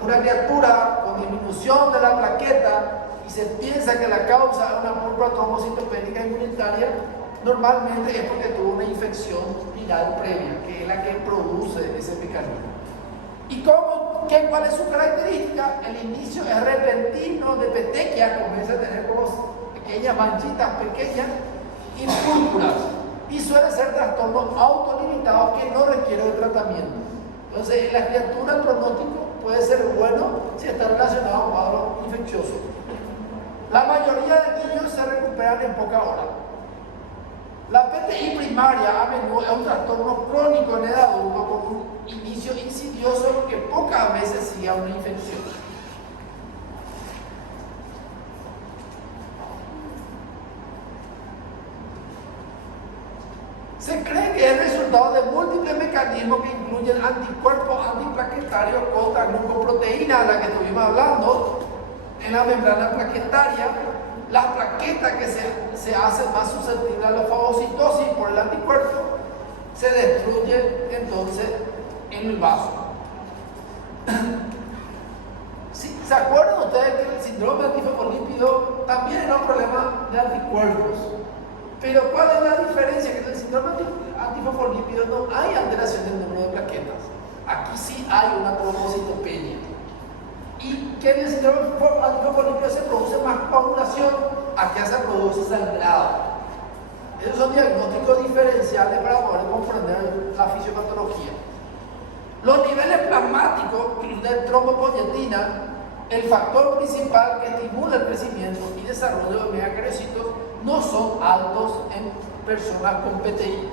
una criatura con disminución de la plaqueta y se piensa que la causa es una púrpura trombocitopénica inmunitaria, normalmente es porque tuvo una infección viral previa, que es la que produce ese mecanismo. ¿Y cuál es su característica? El inicio es repentino de petequia, comienza a tener como pequeñas manchitas pequeñas y púrpuras, y suele ser trastorno autolimitado que no requiere de tratamiento. Entonces, en la criatura el pronóstico puede ser bueno si está relacionado a un cuadro infeccioso. La mayoría de niños se recuperan en poca hora. La PTI primaria a menudo es un trastorno crónico en el adulto con un inicio insidioso que pocas veces sigue a una infección. Se cree que es el resultado de múltiples mecanismos que incluyen anticuerpos antiplaquetarios contra glucoproteína, de la que estuvimos hablando, en la membrana plaquetaria, las plaquetas que se hacen más susceptibles a la fagocitosis por el anticuerpo, se destruyen entonces en el vaso. ¿Se acuerdan ustedes que el síndrome antifosfolípido también era un problema de anticuerpos? Pero ¿cuál es la diferencia? Que en el síndrome antifosfolípido no hay alteración del número de plaquetas. Aquí sí hay una trombocitopenia. Y que en el síndrome antifosfolípido se produce más coagulación, aquí se produce sangrado. Esos son diagnósticos diferenciales para poder comprender la fisiopatología. Los niveles plasmáticos de trombopoyetina, el factor principal que estimula el crecimiento y desarrollo de megacarecitos, no son altos en personas con PTI.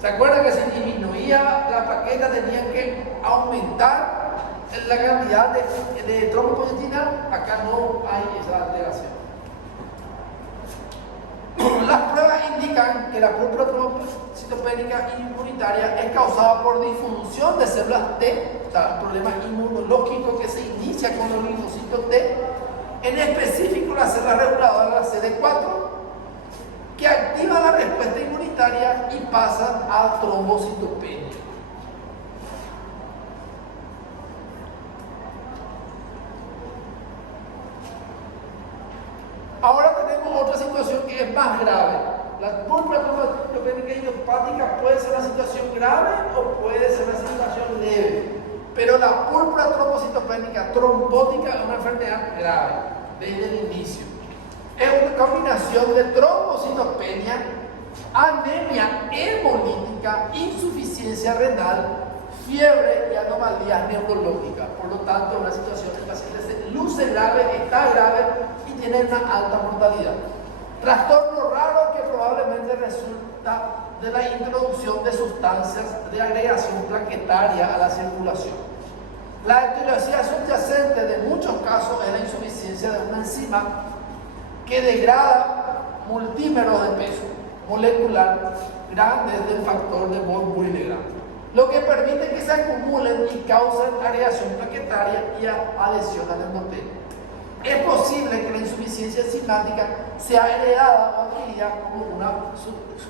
¿Se acuerdan que si disminuía la plaqueta tenían que aumentar la cantidad de trombopoyetina? Acá no hay esa alteración. Las pruebas indican que la púrpura trombocitopénica inmunitaria es causada por disfunción de células T, o sea, un problema inmunológico que se inicia con los linfocitos T, en específico la célula reguladora, la CD4, que activa la respuesta inmunitaria y pasa a trombocitopenia. Ahora tenemos otra situación que es más grave. La púrpura trombocitopénica idiopática puede ser una situación grave o puede ser una situación leve. Pero la púrpura trombocitopénica trombótica es una enfermedad grave desde el inicio. Es una combinación de trombocitopenia, anemia hemolítica, insuficiencia renal, fiebre y anomalías neurológicas. Por lo tanto, una situación en el paciente se luce grave, está grave y tiene una alta mortalidad. Trastorno raro que probablemente resulta de la introducción de sustancias de agregación plaquetaria a la circulación. La etiología subyacente de muchos casos es la insuficiencia de una enzima que degrada multímeros de peso molecular grandes del factor de von Willebrand, lo que permite que se acumulen y causen agregación plaquetaria y adhesión al endotelio. Es posible que la insuficiencia enzimática sea heredada o adquirida como una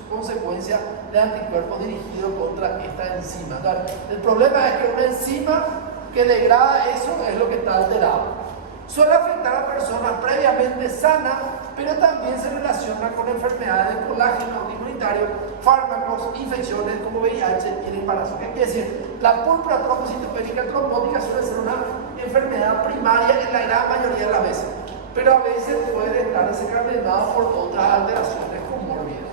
consecuencia de anticuerpos dirigidos contra esta enzima. El problema es que una enzima que degrada eso es lo que está alterado. Suele afectar a personas previamente sanas, pero también se relaciona con enfermedades de colágeno inmunitario, fármacos, infecciones como VIH y el embarazo. ¿Qué quiere decir? La púrpura trombocitopénica trombótica suele ser una enfermedad primaria en la gran mayoría de las veces, pero a veces puede estar desencadenada por otras alteraciones comórbidas.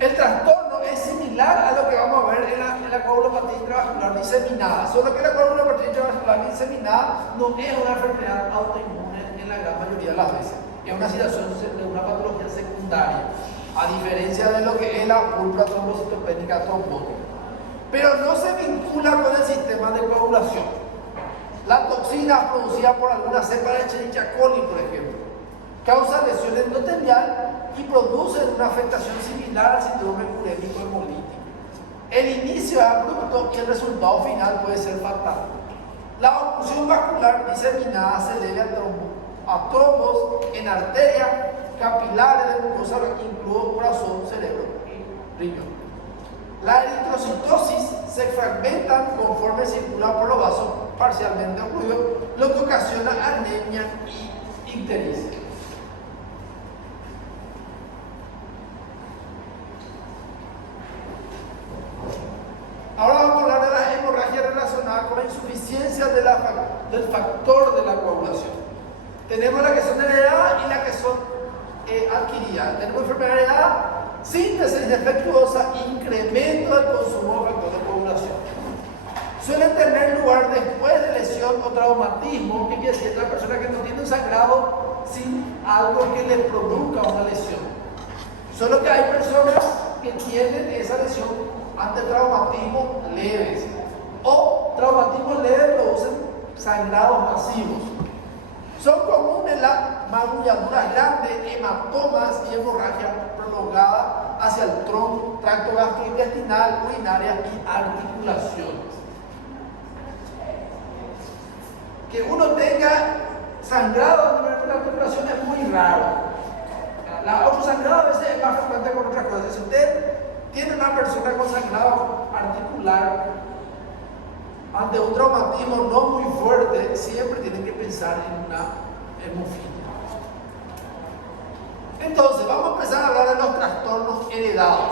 El trastorno es similar a lo que vamos a ver en la coagulopatía intravascular diseminada, solo que la coagulopatía intravascular diseminada no es una enfermedad autoinmune en la gran mayoría de las veces, es una situación de una patología secundaria, a diferencia de lo que es la púrpura trombocitopénica trombótica. Pero no se vincula con el sistema de coagulación. La toxina producida por alguna cepa de Escherichia coli, por ejemplo, causa lesión endotelial y produce una afectación similar al síndrome urémico hemolítico. El inicio es abrupto y el resultado final puede ser fatal. La oclusión vascular diseminada se debe a trombos en arterias capilares de glucosa, incluido corazón, cerebro y riñón. La eritrocitosis se fragmenta conforme circula por los vasos parcialmente ocluidos, lo que ocasiona anemia y ictericia. Ahora vamos a hablar de las hemorragias relacionadas con la insuficiencia del factor de la coagulación. Tenemos las que son heredadas y las que son adquiridas. Tenemos enfermedad heredada, síntesis defectuosa, incremento del consumo de factor de coagulación. Suelen tener lugar después de lesión o traumatismo, que quiere decir la persona que no tiene un sangrado sin algo que le produzca una lesión. Solo que hay personas que tienen esa lesión ante traumatismos leves, o traumatismos leves producen sangrados masivos. Son comunes las magulladuras grandes, hematomas y hemorragia prolongada hacia el tronco, tracto gastrointestinal, urinaria y articulaciones. Que uno tenga sangrado a nivel de la articulación es muy raro. La autosangrado a veces es más frecuente con otras cosas. Si usted tiene una persona con sangrado articular ante un traumatismo no muy fuerte, siempre tienen que pensar en una hemofilia. Entonces, vamos a empezar a hablar de los trastornos heredados.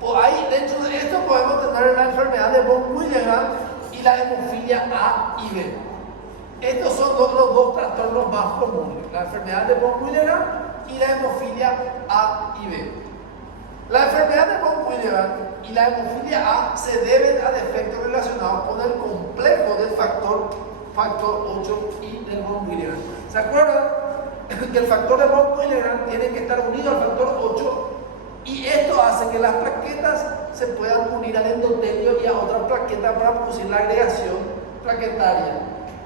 Pues ahí, dentro de esto, podemos tener la enfermedad de von Willebrand y la hemofilia A y B. Estos son los dos trastornos más comunes: la enfermedad de von Willebrand y la hemofilia A y B. La enfermedad de von Willebrand y la hemofilia A se deben a defectos relacionados con el complejo del factor 8 y del von Willebrand. ¿Se acuerdan que el factor de von Willebrand tiene que estar unido al factor 8? Y esto hace que las plaquetas se puedan unir al endotelio y a otras plaquetas para producir la agregación plaquetaria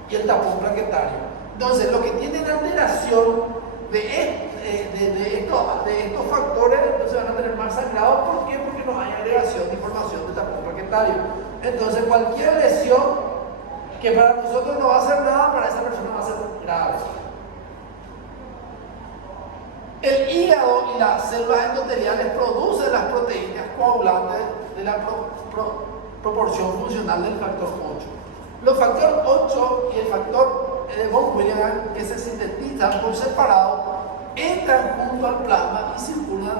y el tapón plaquetario. Entonces, los que tienen alteración de estos factores, entonces van a tener más sangrado. ¿Por qué? Porque no hay agregación de formación de tapón plaquetario. Entonces, cualquier lesión que para nosotros no va a hacer nada, para esa persona va a ser grave. El hígado y las células endoteliales producen las proteínas coagulantes de la proporción funcional del factor 8. Los factores 8 y el factor de von Willebrand, que se sintetizan por separado, entran junto al plasma y circulan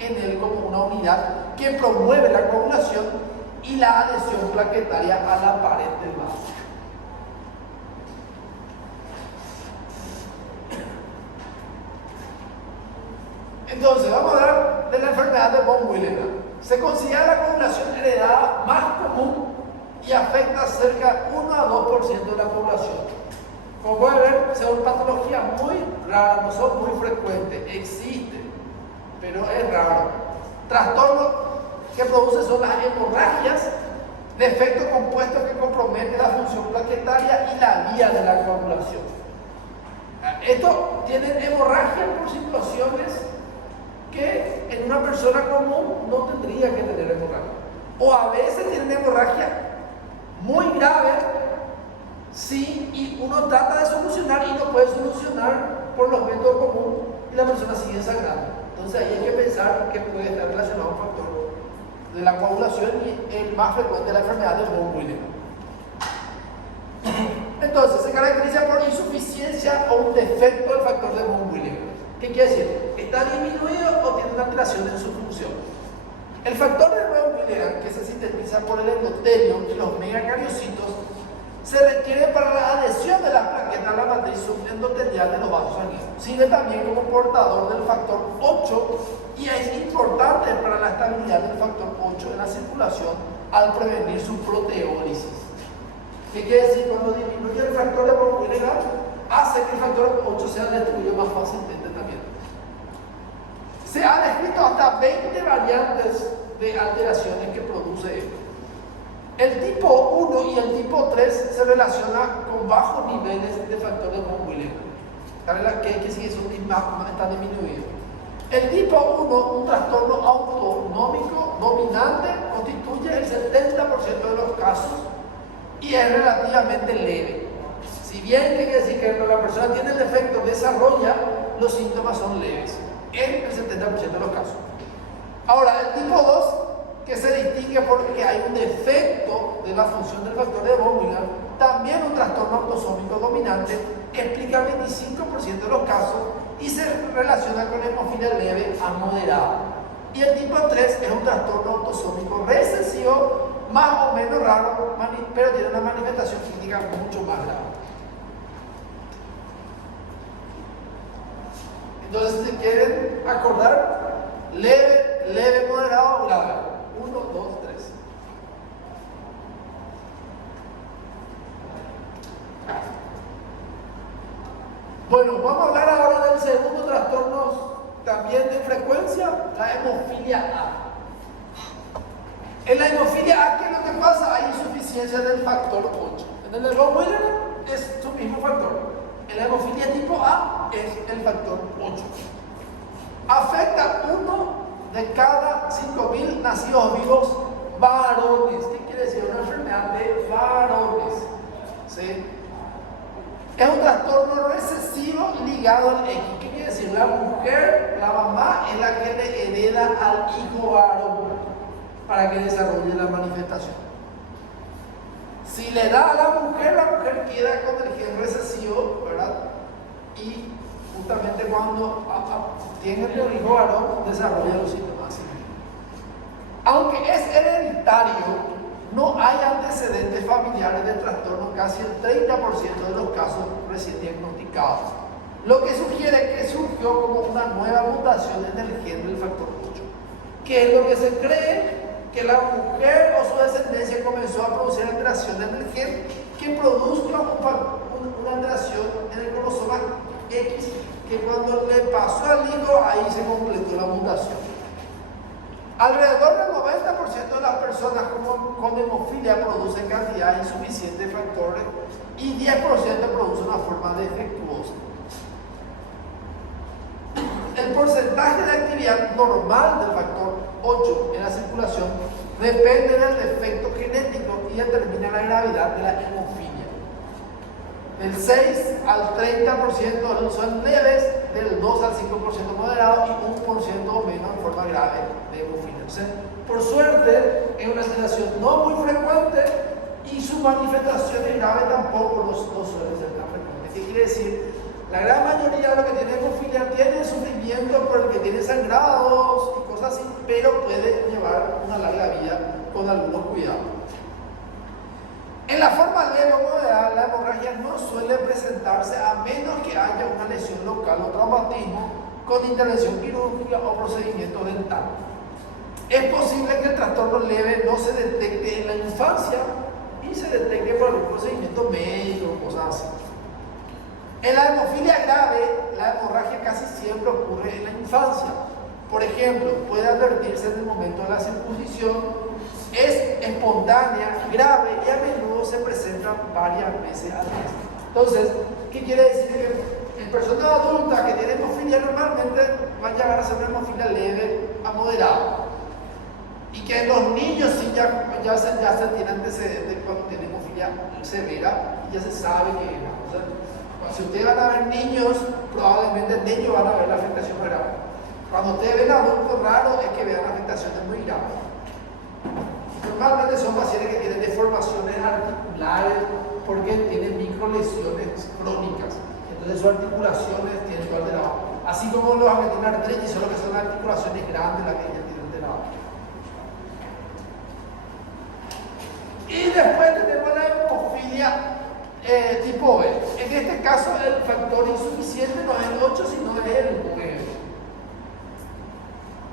en él como una unidad que promueve la coagulación y la adhesión plaquetaria a la pared del vaso. Entonces, vamos a hablar de la enfermedad de von Willebrand. Se considera la coagulación heredada más común y afecta cerca 1 a 2% de la población. Como pueden ver, son patologías muy raras, no son muy frecuentes, existen, pero es raro. Trastornos que produce son las hemorragias, defectos compuestos que comprometen la función plaquetaria y la vía de la coagulación. Estos tienen hemorragia por situaciones que en una persona común no tendría que tener hemorragia. O a veces tienen hemorragia muy grave, sí, y uno trata de solucionar y no puede solucionar por los métodos comunes y la persona sigue sangrando. Entonces ahí hay que pensar que puede estar relacionado a un factor de la coagulación y el más frecuente de la enfermedad de von Willebrand. Entonces se caracteriza por insuficiencia o un defecto del factor de von Willebrand. ¿Qué quiere decir? ¿Está disminuido o tiene una alteración en su función? El factor de von Willebrand, que se sintetiza por el endotelio y los megacariocitos, se requiere para la adhesión de las plaquetas a la matriz subendotelial de los vasos sanguíneos. Sirve también como portador del factor 8 y es importante para la estabilidad del factor 8 en la circulación al prevenir su proteólisis. ¿Qué quiere decir? Cuando disminuye el factor de von Willebrand, hace que el factor 8 sea destruido más fácilmente también. Se han descrito hasta 20 variantes de alteraciones que produce esto. El tipo 1 y el tipo 3 se relacionan con bajos niveles de factor de von Willebrand. que sí son están disminuidos. El tipo 1, un trastorno autonómico dominante, constituye el 70% de los casos y es relativamente leve. Si bien quiere decir que cuando la persona tiene el defecto, desarrolla, los síntomas son leves en el 70% de los casos. Ahora, el tipo 2, que se distingue porque hay un defecto de la función del factor de von Willebrand, también un trastorno autosómico dominante, explica el 25% de los casos y se relaciona con hemofilia leve a moderada. Y el tipo 3 es un trastorno autosómico recesivo, más o menos raro, pero tiene una manifestación clínica mucho más grave. Entonces, si quieren acordar, leve, moderado, grave. 1, 2, 3. Bueno, vamos a hablar ahora del segundo trastorno también de frecuencia, la hemofilia A. En la hemofilia A, ¿qué es lo que pasa? Hay insuficiencia del factor 8. En el von Willebrand es su mismo factor. En la hemofilia tipo A es el factor 8. Afecta 1 de cada 5.000 nacidos vivos varones. ¿Qué quiere decir? Una enfermedad de varones. ¿Sí? Es un trastorno recesivo ligado al X. ¿Qué quiere decir? La mujer, la mamá, es la que le hereda al hijo varón para que desarrolle la manifestación. Si le da a la mujer queda con el gen recesivo, ¿verdad? Y justamente cuando tiene el hijo varón, desarrolla los síntomas. Aunque es hereditario, no hay antecedentes familiares de trastorno casi el 30% de los casos recién diagnosticados, lo que sugiere que surgió como una nueva mutación en el gen del factor 8, que es lo que se cree que la mujer o su descendencia comenzó a producir alteraciones en el gen que produzca una alteración en el cromosoma X, que cuando le pasó al hijo, ahí se completó la mutación. Alrededor del 90% de las personas con hemofilia producen cantidad insuficiente de factores y 10% produce una forma defectuosa. El porcentaje de actividad normal del factor 8 en la circulación depende del defecto genético y determina la gravedad de la hemofilia. Del 6 al 30% son leves, del 2 al 5% moderado y 1% o menos en forma grave de hemofilia. Entonces, por suerte, es una alteración no muy frecuente y su manifestación es grave tampoco no suele ser tan frecuente. ¿Qué quiere decir? La gran mayoría de los que tienen hemofilia tienen sufrimiento por el que tiene sangrados y cosas así, pero puede llevar una larga vida con algunos cuidados. En la forma leve o moderada, la hemorragia no suele presentarse a menos que haya una lesión local o traumatismo con intervención quirúrgica o procedimiento dental. Es posible que el trastorno leve no se detecte en la infancia y se detecte por algún procedimiento médico o cosas así. En la hemofilia grave, la hemorragia casi siempre ocurre en la infancia. Por ejemplo, puede advertirse en el momento de la circuncisión, es espontánea, grave y a menudo se presenta varias veces al mes. Entonces, ¿qué quiere decir? Que en personas adultas que tienen hemofilia normalmente van a llegar a ser una hemofilia leve a moderada. Y que en los niños sí ya se tiene antecedentes cuando tienen hemofilia severa y ya se sabe que es. O sea, si ustedes van a ver niños, probablemente en niños van a ver la afectación muy grave. Cuando ustedes ven adultos, raro es que vean afectaciones muy graves. Normalmente son pacientes que tienen deformaciones articulares porque tienen microlesiones crónicas. Entonces sus articulaciones tienen todo alterado. Así como los que tienen artritis son los que son articulaciones grandes las que ya tienen alterado. Y después tenemos la hemofilia tipo B. En este caso el factor insuficiente no es el 8 sino es el 9.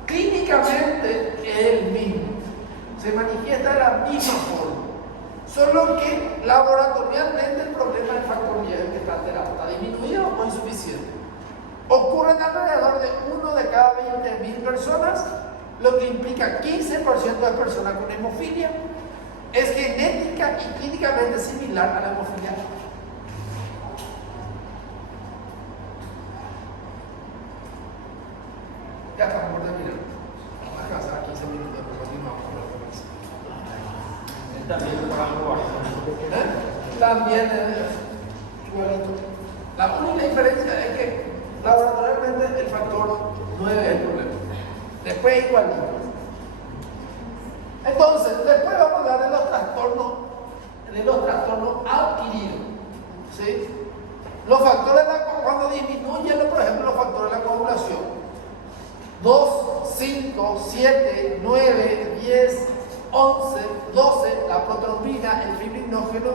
Clínicamente es el mismo, se manifiesta de la misma forma, solo que laboratorialmente el problema del factor 10 que está alterado, está disminuido o insuficiente. Ocurre en alrededor de 1 de cada 20.000 personas, lo que implica 15% de personas con hemofilia. Es genética y clínicamente similar a la hemofilia. Ya estamos por terminar. Vamos a descansar 15 minutos, después continuamos con la clase. También lo trabajo bajo. También igualito. La única diferencia es que laboratorialmente el factor 9 es el problema. Después igualito. Entonces, después vamos a hablar de los trastornos adquiridos. ¿Sí? Los factores cuando disminuyen, por ejemplo, los factores de la coagulación. 2, 5, 7, 9, 10, 11, 12, la protrombina, el fibrinógeno,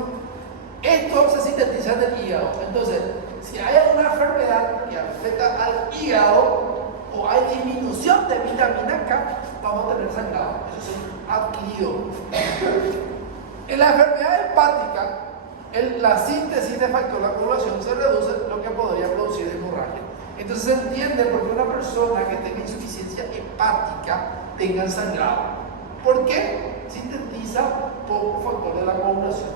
esto se sintetiza en el hígado. Entonces, si hay alguna enfermedad que afecta al hígado o hay disminución de vitamina K, vamos a tener sangrado. Eso es adquirido. En la enfermedad hepática, la síntesis de factor de la coagulación se reduce, lo que podría producir hemorragia. Entonces se entiende por qué una persona que tenga insuficiencia hepática tenga sangrado. ¿Por qué? Sintetiza poco factor de la coagulación.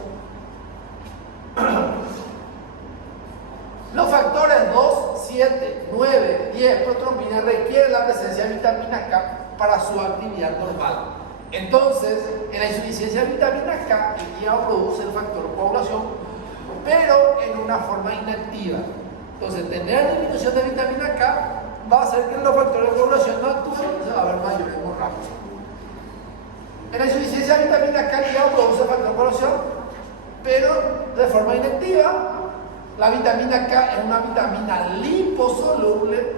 Los factores 2, 7, 9, 10 protrombina requieren la presencia de vitamina K para su actividad normal. Entonces, en la insuficiencia de vitamina K, el hígado produce el factor de coagulación, pero en una forma inactiva. Entonces, tener disminución de vitamina K va a hacer que los factores de coagulación no actúen y se va a ver mayor hemorragia. En la insuficiencia de vitamina K, el hígado produce el factor de coagulación, pero de forma inactiva. La vitamina K es una vitamina liposoluble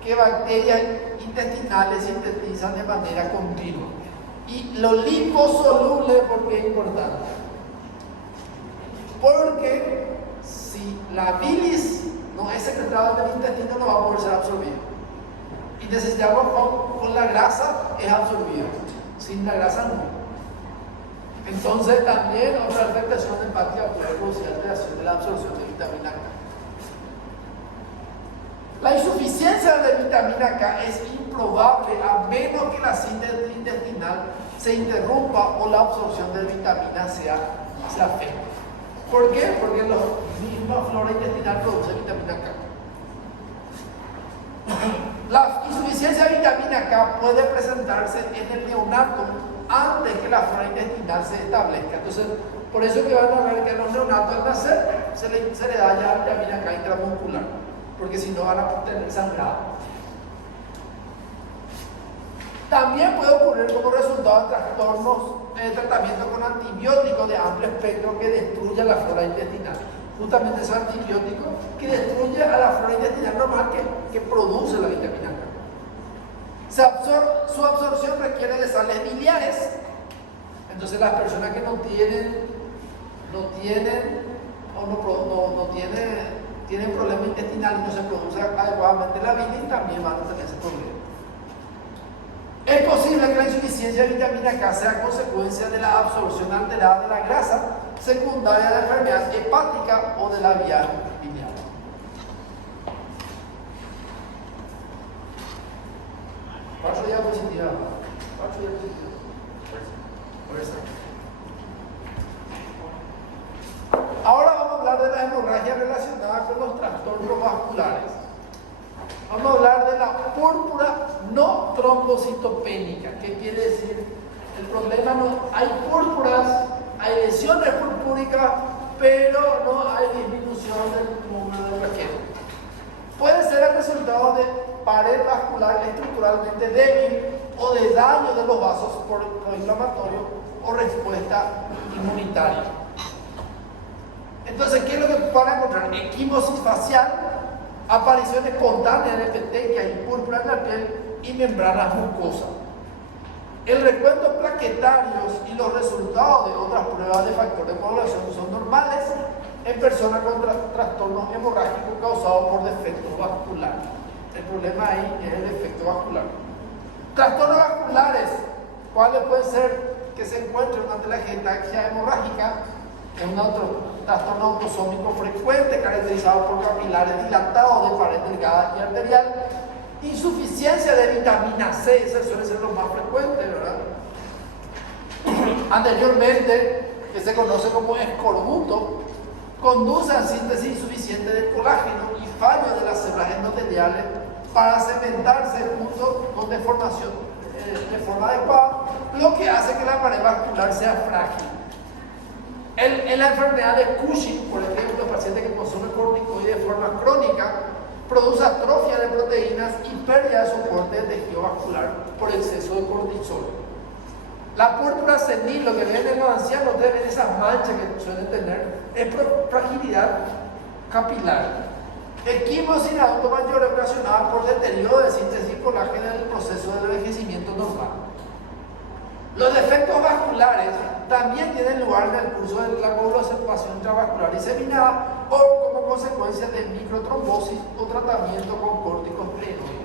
que bacterias intestinales sintetizan de manera continua. Y lo liposoluble, ¿por qué es importante? Porque si la bilis no es secretada en el intestino, no va a poder ser absorbida. Y necesitamos con la grasa es absorbida. Sin la grasa no. Entonces también otra afectación hepática puede producir alteración de la absorción de vitamina K. La insuficiencia de vitamina K es improbable a menos que la síntesis intestinal se interrumpa o la absorción de vitamina se afecte. ¿Por qué? Porque la misma flora intestinal produce vitamina K. La insuficiencia de vitamina K puede presentarse en el neonato antes que la flora intestinal se establezca. Entonces, por eso que van a ver que a los neonatos al nacer se le da ya vitamina K intramuscular, porque si no van a tener sangrado. También puede ocurrir como resultado de trastornos de tratamiento con antibióticos de amplio espectro que destruyen la flora intestinal. Justamente esos antibióticos que destruyen a la flora intestinal normal que produce la vitamina K. Su absorción requiere de sales biliares. Entonces las personas que tienen problemas intestinales y no se produce adecuadamente la bilis, también van a tener ese problema. Es posible que la insuficiencia de vitamina K sea consecuencia de la absorción alterada de la grasa secundaria de la enfermedad hepática o de la vía biliar. ¿Cuál diapositiva? Ahora vamos a hablar de la hemorragia relacionada con los trastornos vasculares. Vamos a hablar de la púrpura no trombocitopénica. ¿Qué quiere decir? El problema no hay púrpuras, hay lesiones purpúricas, pero no hay disminución del número de plaquetas. Puede ser el resultado de pared vascular estructuralmente débil o de daño de los vasos por inflamatorio o respuesta inmunitaria. Entonces, ¿qué es lo que van a encontrar? Equimosis facial, aparición espontánea de petequias y púrpura en la piel y membranas mucosas. El recuento plaquetarios y los resultados de otras pruebas de factor de coagulación son normales en personas con trastornos hemorrágicos causados por defectos vasculares. El problema ahí es el defecto vascular. Trastornos vasculares, ¿cuáles pueden ser que se encuentren ante la ataxia hemorrágica? Es un trastorno autosómico frecuente caracterizado por capilares dilatados de pared delgada y arterial. Insuficiencia de vitamina C, ese suele ser lo más frecuente, ¿verdad? Anteriormente, que se conoce como escorbuto, conduce a síntesis insuficiente de colágeno y fallo de las células endoteliales endoteliales para cementarse junto con deformación de forma adecuada, lo que hace que la pared vascular sea frágil. En la enfermedad de Cushing, por ejemplo, los pacientes que consumen corticoides de forma crónica, produce atrofia de proteínas y pérdida de soporte de tejido vascular por exceso de cortisol. La púrpura senil, lo que ven en los ancianos, ustedes ven esas manchas que suelen tener, es fragilidad capilar. Equimosis en adultos mayores ocasionada por deterioro de síntesis de colágeno en el proceso de envejecimiento normal. Los defectos vasculares también tienen lugar en el curso de la coagulación intravascular diseminada o como consecuencia de microtrombosis o tratamiento con corticosteroides.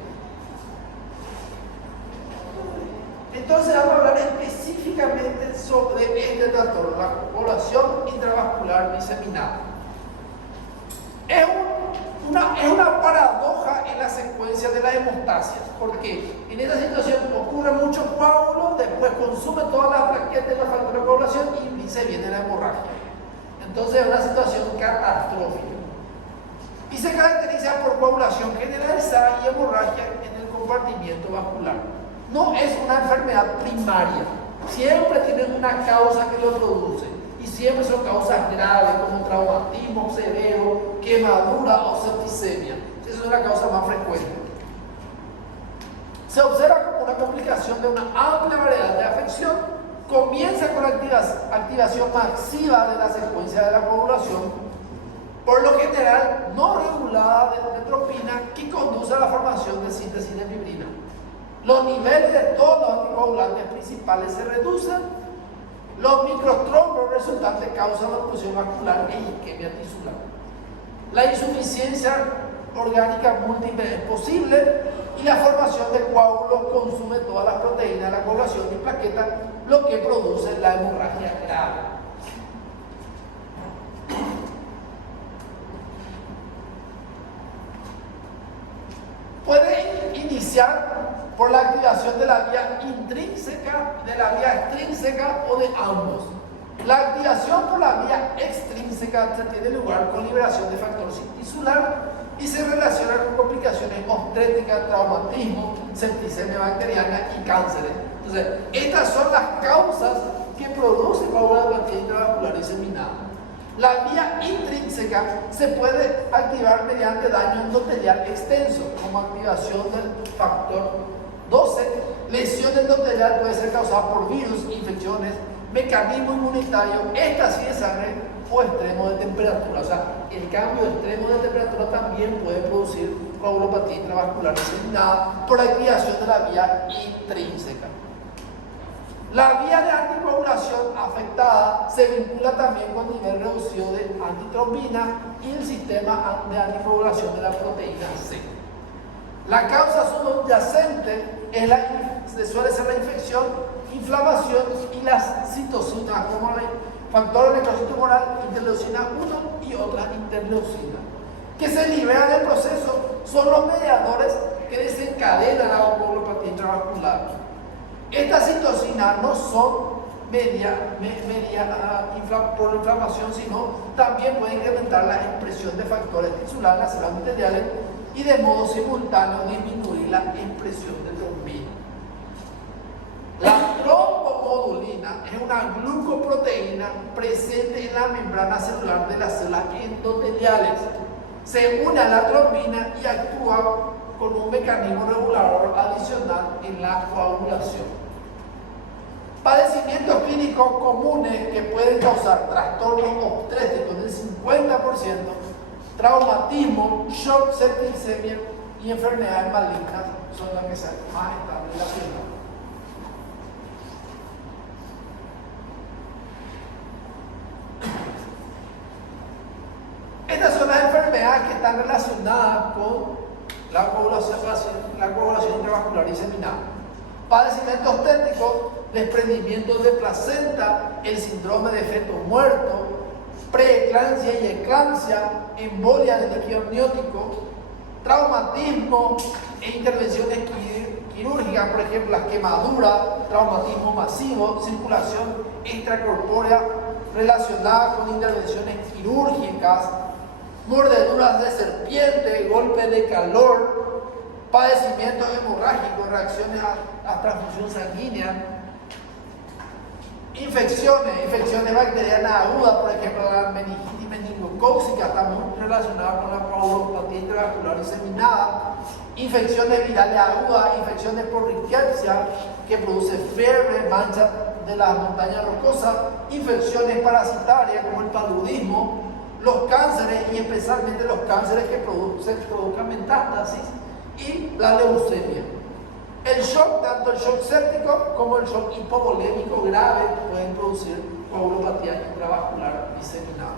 Entonces vamos a hablar específicamente sobre este trastorno, la coagulación intravascular diseminada. Es una paradoja en la secuencia de la hemostasia, porque en esta situación ocurre mucho coágulo, después consume todas las plaquetas de la factura de coagulación y se viene la hemorragia. Entonces es una situación catastrófica. Y se caracteriza por coagulación generalizada y hemorragia en el compartimiento vascular. No es una enfermedad primaria, siempre tienen una causa que lo produce. Y siempre son causas graves como traumatismo severo, quemadura o septicemia. Esa es la causa más frecuente. Se observa como una complicación de una amplia variedad de afección. Comienza con la activación masiva de la secuencia de la coagulación, por lo general no regulada de tropina, que conduce a la formación de síntesis de fibrina. Los niveles de todos los anticoagulantes principales se reducen. Los microtrombos resultantes causan oclusión vascular e isquemia tisular. La insuficiencia orgánica múltiple es posible y la formación de coágulos consume todas las proteínas de la coagulación y plaquetas, lo que produce la hemorragia grave. Puede iniciar por la activación de la vía intrínseca, de la vía extrínseca o de ambos. La activación por la vía extrínseca tiene lugar con liberación de factor tisular y se relaciona con complicaciones obstétricas, traumatismo, septicemia bacteriana y cánceres. Entonces, estas son las causas que producen coagulación intravascular diseminada. La vía intrínseca se puede activar mediante daño endotelial extenso, como activación del factor 12, lesión endotelial puede ser causada por virus, infecciones, mecanismo inmunitario, éstasis de sangre o extremo de temperatura. O sea, el cambio extremo de temperatura también puede producir coagulopatía intravascular diseminada por activación de la vía intrínseca. La vía de anticoagulación afectada se vincula también con nivel reducido de antitrombina y el sistema de anticoagulación de la proteína C. La causa subyacente suele ser la infección, inflamación y las citocinas, como el factor de necrosis tumoral, interleucina 1 y otras interleucinas, que se liberan del proceso, son los mediadores que desencadenan la coagulopatía intravascular. Estas citocinas no son por inflamación, sino también pueden incrementar la expresión de factores tisulares en las células endoteliales y de modo simultáneo disminuir la expresión de trombina. La trombomodulina es una glucoproteína presente en la membrana celular de las células endoteliales. Se une a la trombina y actúa con un mecanismo regulador adicional en la coagulación. Padecimientos clínicos comunes que pueden causar trastornos obstétricos del 50%, traumatismo, shock, septicemia y enfermedades malignas son las que más están relacionadas. Estas son las enfermedades que están relacionadas con la coagulación intravascular diseminada. Padecimientos obstétricos, desprendimientos de placenta, el síndrome de feto muerto, preeclampsia y eclampsia, embolia de líquido amniótico, traumatismo e intervenciones quirúrgicas, por ejemplo, las quemaduras, traumatismo masivo, circulación extracorpórea relacionada con intervenciones quirúrgicas, mordeduras de serpiente, golpe de calor, padecimientos hemorrágicos, reacciones a transfusión sanguínea, infecciones bacterianas agudas, por ejemplo, la meningitis meningocócica está muy relacionada con la coagulopatía intravascular diseminada, infecciones virales agudas, infecciones por riqueza que produce fiebre, mancha de las montañas rocosas, infecciones parasitarias como el paludismo, los cánceres y especialmente los cánceres que provocan metástasis y la leucemia. El shock, tanto el shock séptico como el shock hipovolémico grave, pueden producir coagulopatía intravascular diseminada.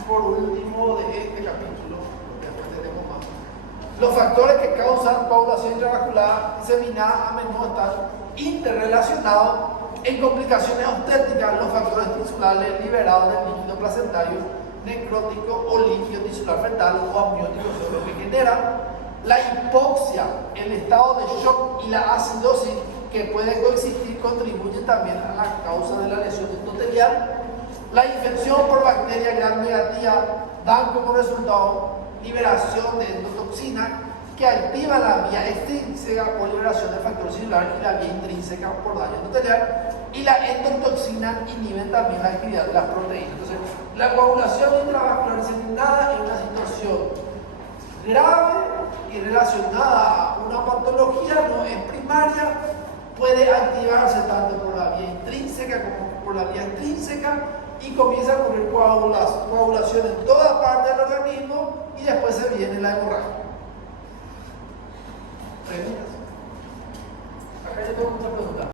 Y por último de este capítulo, porque después tenemos más, los factores que causan coagulación intravascular diseminada a menudo están interrelacionados. En complicaciones obstétricas, los factores tisulares liberados del líquido placentario necrótico o líquido tisular fetal o amniótico son lo que genera la hipoxia, el estado de shock y la acidosis que puede coexistir contribuyen también a la causa de la lesión endotelial. La infección por bacterias gram negativa dan como resultado liberación de endotoxina que activa la vía extrínseca por liberación del factor celular y la vía intrínseca por daño endotelial, y la endotoxina inhiben también la actividad de las proteínas. Entonces, la coagulación intravascular diseminada es una situación grave y relacionada a una patología, no es primaria, puede activarse tanto por la vía intrínseca como por la vía extrínseca y comienza a ocurrir coagulación en toda parte del organismo y después se viene la hemorragia. ¿Preguntas? Acá yo tengo muchas preguntas.